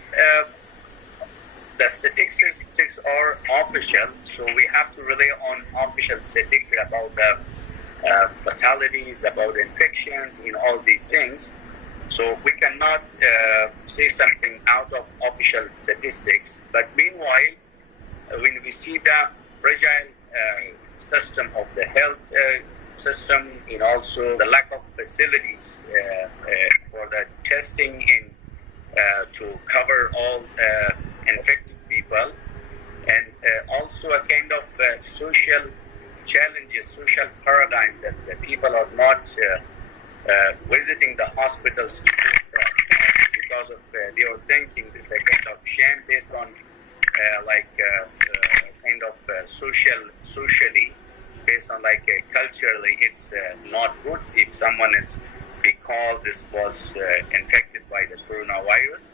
the statistics are official, so we have to rely on official statistics about the fatalities, about infections, in all these things. So we cannot say something out of official statistics. But meanwhile, when we see the fragile system of the health system, and also the lack of facilities for the testing in to cover all infected people, and also a kind of social challenges, social paradigm that the people are not visiting the hospitals because of they are thinking this is a kind of shame based on kind of socially based on culturally it's not good if someone is because this was infected by the coronavirus.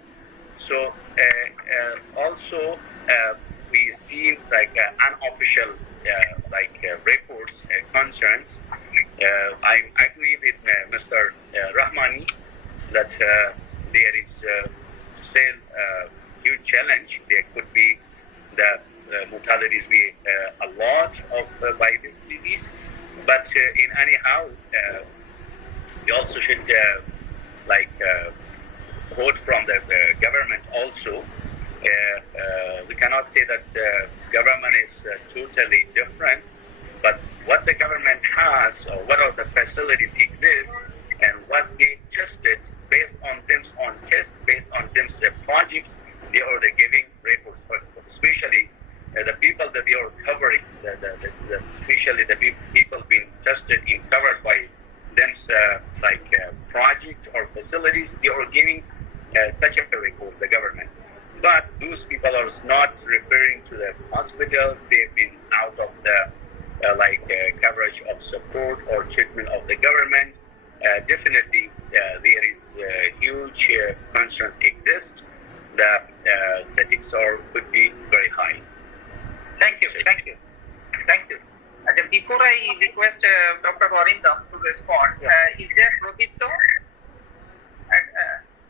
So also we see unofficial reports, concerns. I agree with Mr. Rahmani that there is still a huge challenge. There could be the mortalities be a lot of by this disease, but in anyhow, we also should quote from the government also. We cannot say that the government is totally different, but what the government has, or what are the facilities exist, and what they tested based on them on tests, based on them projects, they are giving reports. But especially the people that they are covering, especially the people being tested and covered by them projects or facilities, they are giving such a report, the government. But those people are not referring to the hospitals. They've been out of the coverage of support or treatment of the government. Definitely, there is huge concerns exist. The statistics could be very high. Thank you. Before I request Dr. Arindam to respond, is there Pradipto?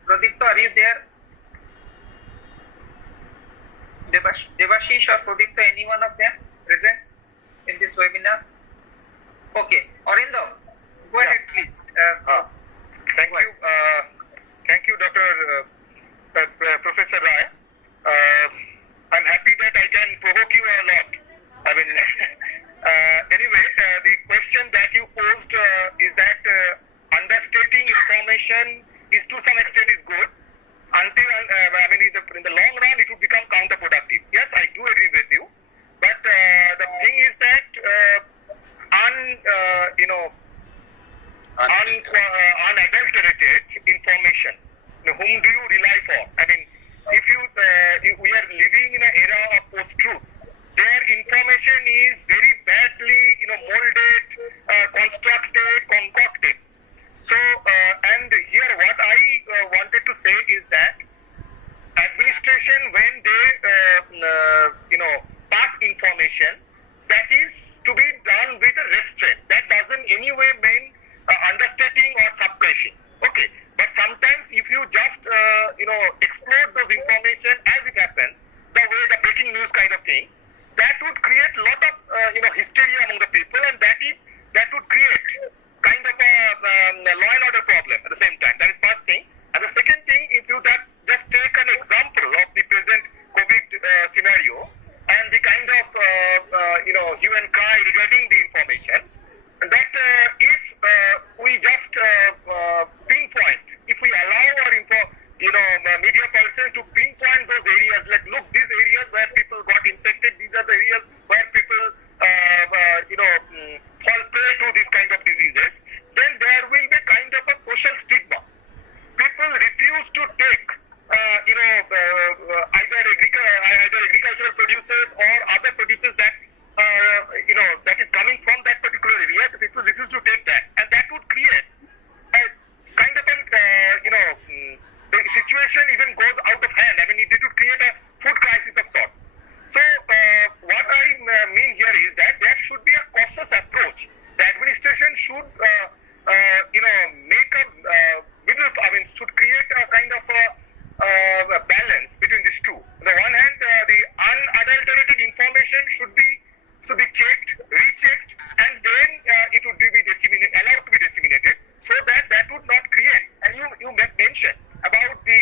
Pradipto, are you there? Devashish or Pradipto, any one of them present in this webinar? Okay, Arindam, go ahead, please. Thank you, Dr. Professor Rai. I'm happy that I can provoke you a lot. I mean, anyway, the question that you posed is that understating information is to some extent is good. Until in the whom do you rely for? I mean, if we are living in an era of post-truth, their information is very badly, molded, constructed, concocted. So, and here what I wanted to say is that administration, when they, pass information, that is to be done with a restraint. That doesn't any way mean understating or suppressing. Okay, but sometimes if you just, explode those information as it happens, the way the breaking news kind of thing, that would create a lot of, hysteria among the people, and that would create kind of a law and order problem at the same time. That is first thing. And the second thing, if you just take an example of the present COVID scenario and the kind of, hue and cry regarding the information, that if we just pinpoint, if we allow our media person to pinpoint those areas, like look, these areas where people got infected, these are the areas where people, fall prey to these kind of diseases, then there will be kind of a social stigma. People refuse to take, either agricultural producers or other producers that, that is coming from that particular area. The people refuse to take that, and that would create a kind of the situation even goes out of hand. I mean, it would create a food crisis of sorts. So, what I mean here is that there should be a cautious approach. The administration should, make a should create a kind of a balance between these two. On the one hand, the unadulterated information should be checked, rechecked, and then it would be allowed to be disseminated, so that would not create. And you mentioned about the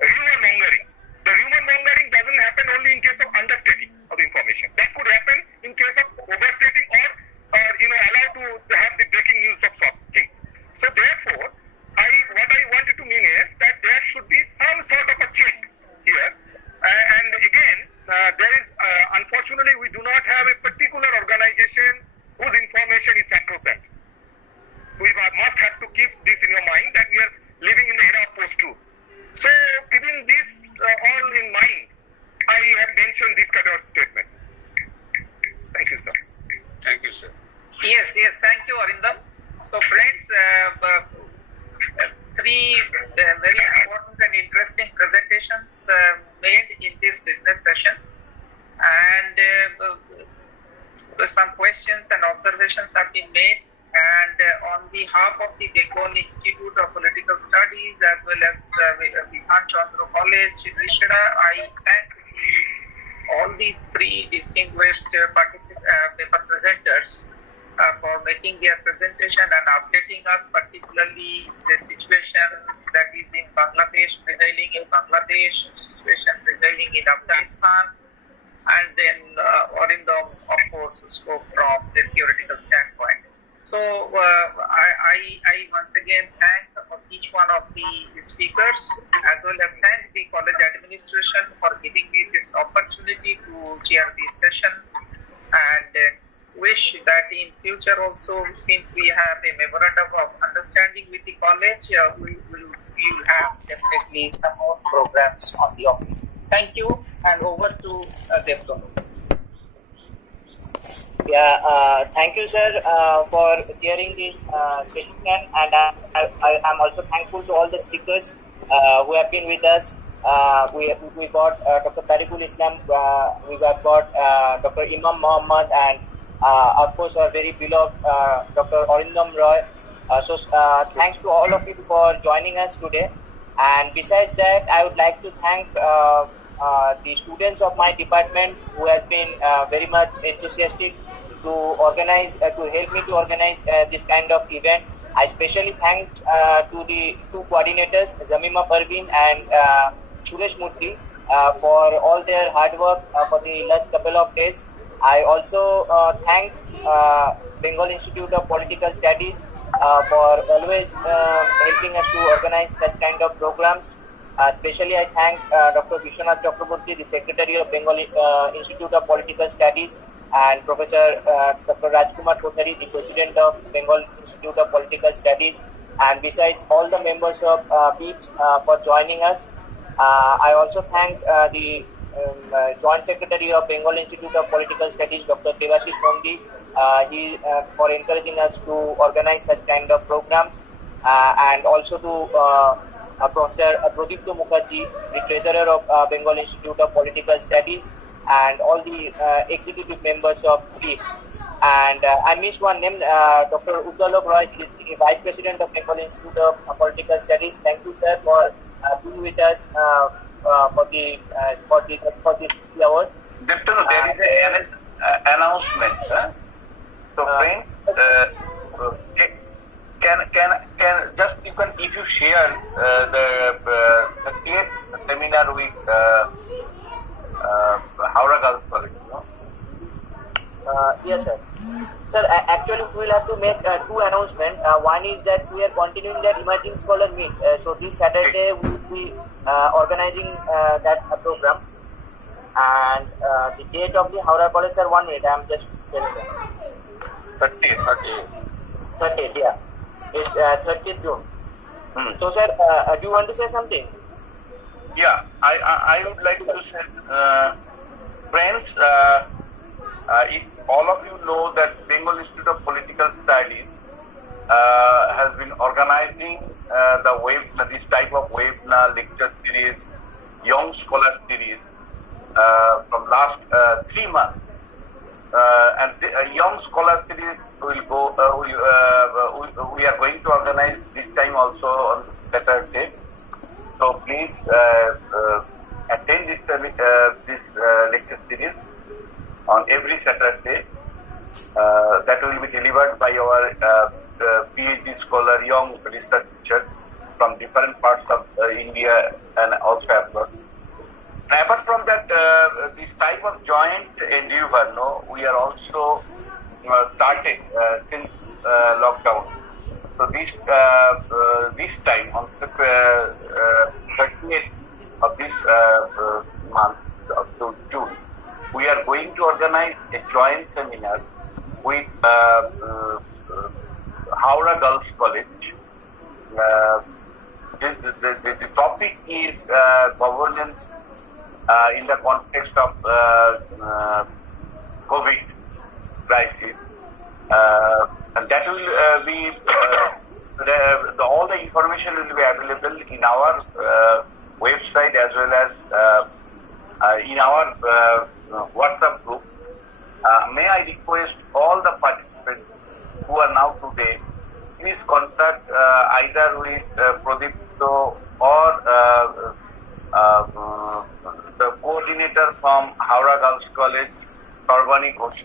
rumor mongering. The rumor mongering doesn't happen only in case of understating of the information. That could happen in case of overstating or allowed to have the breaking news of sort things. So therefore, what I wanted to mean is that there should be some sort of a check here. And again, there is, unfortunately, we do not have a particular organization whose information is sacrosanct. We must have to keep this in your mind that we are living in the era of post-truth. So, keeping this all in mind, I have mentioned this kind of statement. Thank you, sir. Thank you, sir. Yes, thank you, Arindam. So, friends, three very important and interesting presentations made in this business session, and some questions and observations have been made. And on behalf of the Bengal Institute of Political Studies as well as Bidhan Chandra College, Rishra, I thank all the three distinguished paper presenters for making their presentation and updating us, particularly the situation that is in Bangladesh, prevailing in Bangladesh, situation prevailing in Afghanistan, and then Arindam, of course, spoke from the theoretical standpoint. So I once again thank each one of the speakers, as well as thank the college administration for giving me this opportunity to chair this session, and wish that in future also, since we have a memorandum of understanding with the college, we will have definitely some more programs on the office. Thank you, and over to Devtonu. Yeah, thank you, sir, for chairing this session, and I'm also thankful to all the speakers who have been with us. We got Dr. Tariqul Islam, we have got Dr. Imam Muhammad, and of course our very beloved Dr. Arindam Roy. So thanks to all of you for joining us today. And besides that, I would like to thank the students of my department who has been very much enthusiastic to organize, to help me to organize this kind of event. I especially thank to the two coordinators, Zamima Parveen and Suresh Murthy, for all their hard work for the last couple of days. I also thank Bengal Institute of Political Studies for always helping us to organize such kind of programs. Especially I thank Dr. Vishwanath Chakraborty, the Secretary of Bengal Institute of Political Studies, and Professor Dr. Rajkumar Kothari, the President of Bengal Institute of Political Studies, and besides all the members of BEAT for joining us. I also thank the Joint Secretary of Bengal Institute of Political Studies, Dr. Devashish Nandi, he for encouraging us to organize such kind of programs, and also to Professor Pradipto Mukherjee, the Treasurer of Bengal Institute of Political Studies, and all the executive members of BEAT. And I missed one name, Dr. Uddalok Roy, the Vice President of Bengal Institute of Political Studies. Thank you, sir, for being with us for the 3 hours. Dipton, there is an announcement. So, friends, can just you can if you share the state seminar with Howrah Girls College, no? Yes, sir. Sir, actually, we will have to make two announcements. One is that we are continuing that Emerging Scholar Meet. So this Saturday we will be organizing that program. And the date of the Howrah College, sir, 1 minute. I am just telling you. 30th, yeah. It's 30th June. So, sir, do you want to say something? Yeah, I would like to say, friends, if all of you know that Bengal Institute of Political Studies has been organizing this type of webinar lecture series, Young Scholar Series, from last 3 months. And the Young Scholar Series will go. We are going to organize this time also on Saturday. So please attend this lecture series on every Saturday. That will be delivered by our PhD scholar, young research teacher from different parts of India and also abroad. Apart from that, this type of joint endeavor, we are also started since lockdown. So this time on 30th of this month of June, we are going to organize a joint seminar with Howrah Girls College. The topic is governance in the context of COVID crisis, and that will be all the information will be available in our website as well as in our WhatsApp group. May I request all the participants who are now today, please contact either with Pradipto or the coordinator from Howrah Girls College, Sarvani Ghosh.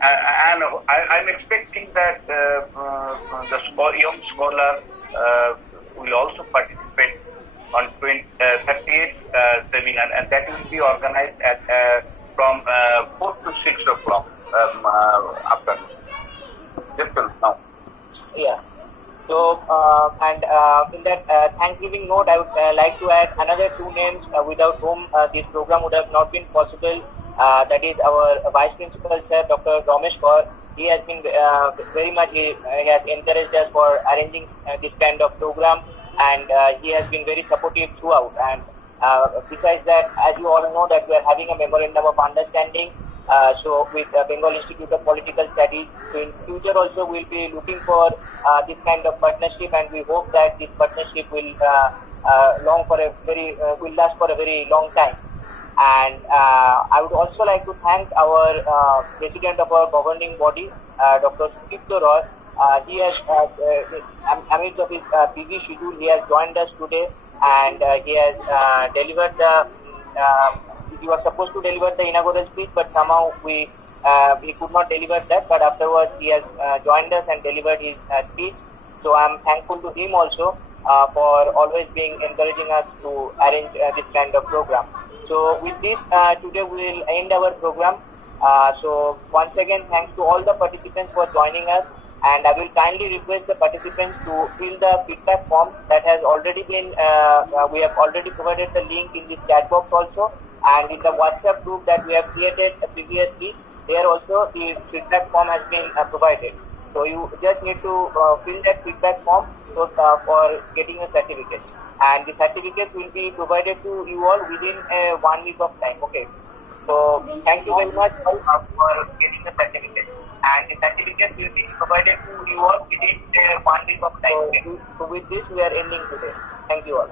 And I'm expecting that the young scholar will also participate on 38th seminar, and that will be organized at from 4 to 6 o'clock afternoon. Just now. Yeah. So, and in that Thanksgiving note, I would like to add another 2 names without whom this program would have not been possible. That is our Vice Principal, Sir, Dr. Ramesh Kaur. He has been very much, he has encouraged us for arranging this kind of program, and he has been very supportive throughout. And besides that, as you all know, that we are having a memorandum of understanding. So with Bengal Institute of Political Studies, so in future also we'll be looking for this kind of partnership, and we hope that this partnership will will last for a very long time. And I would also like to thank our president of our governing body, Dr. Sudipto Roy. He has, amidst of his busy schedule, he has joined us today, and he has delivered the. He was supposed to deliver the inaugural speech, but somehow he could not deliver that. But afterwards, he has joined us and delivered his speech. So I am thankful to him also for always being encouraging us to arrange this kind of program. So with this, today we will end our program. So once again, thanks to all the participants for joining us. And I will kindly request the participants to fill the feedback form that has already been, we have already provided the link in this chat box also. And in the WhatsApp group that we have created previously, there also the feedback form has been provided. So you just need to fill that feedback form for getting a certificate, and the certificates will be provided to you all within 1 week of time. Okay. So thank you very much for getting the certificate, and the certificate will be provided to you all within 1 week of time. Okay. So with this, we are ending today. Thank you all.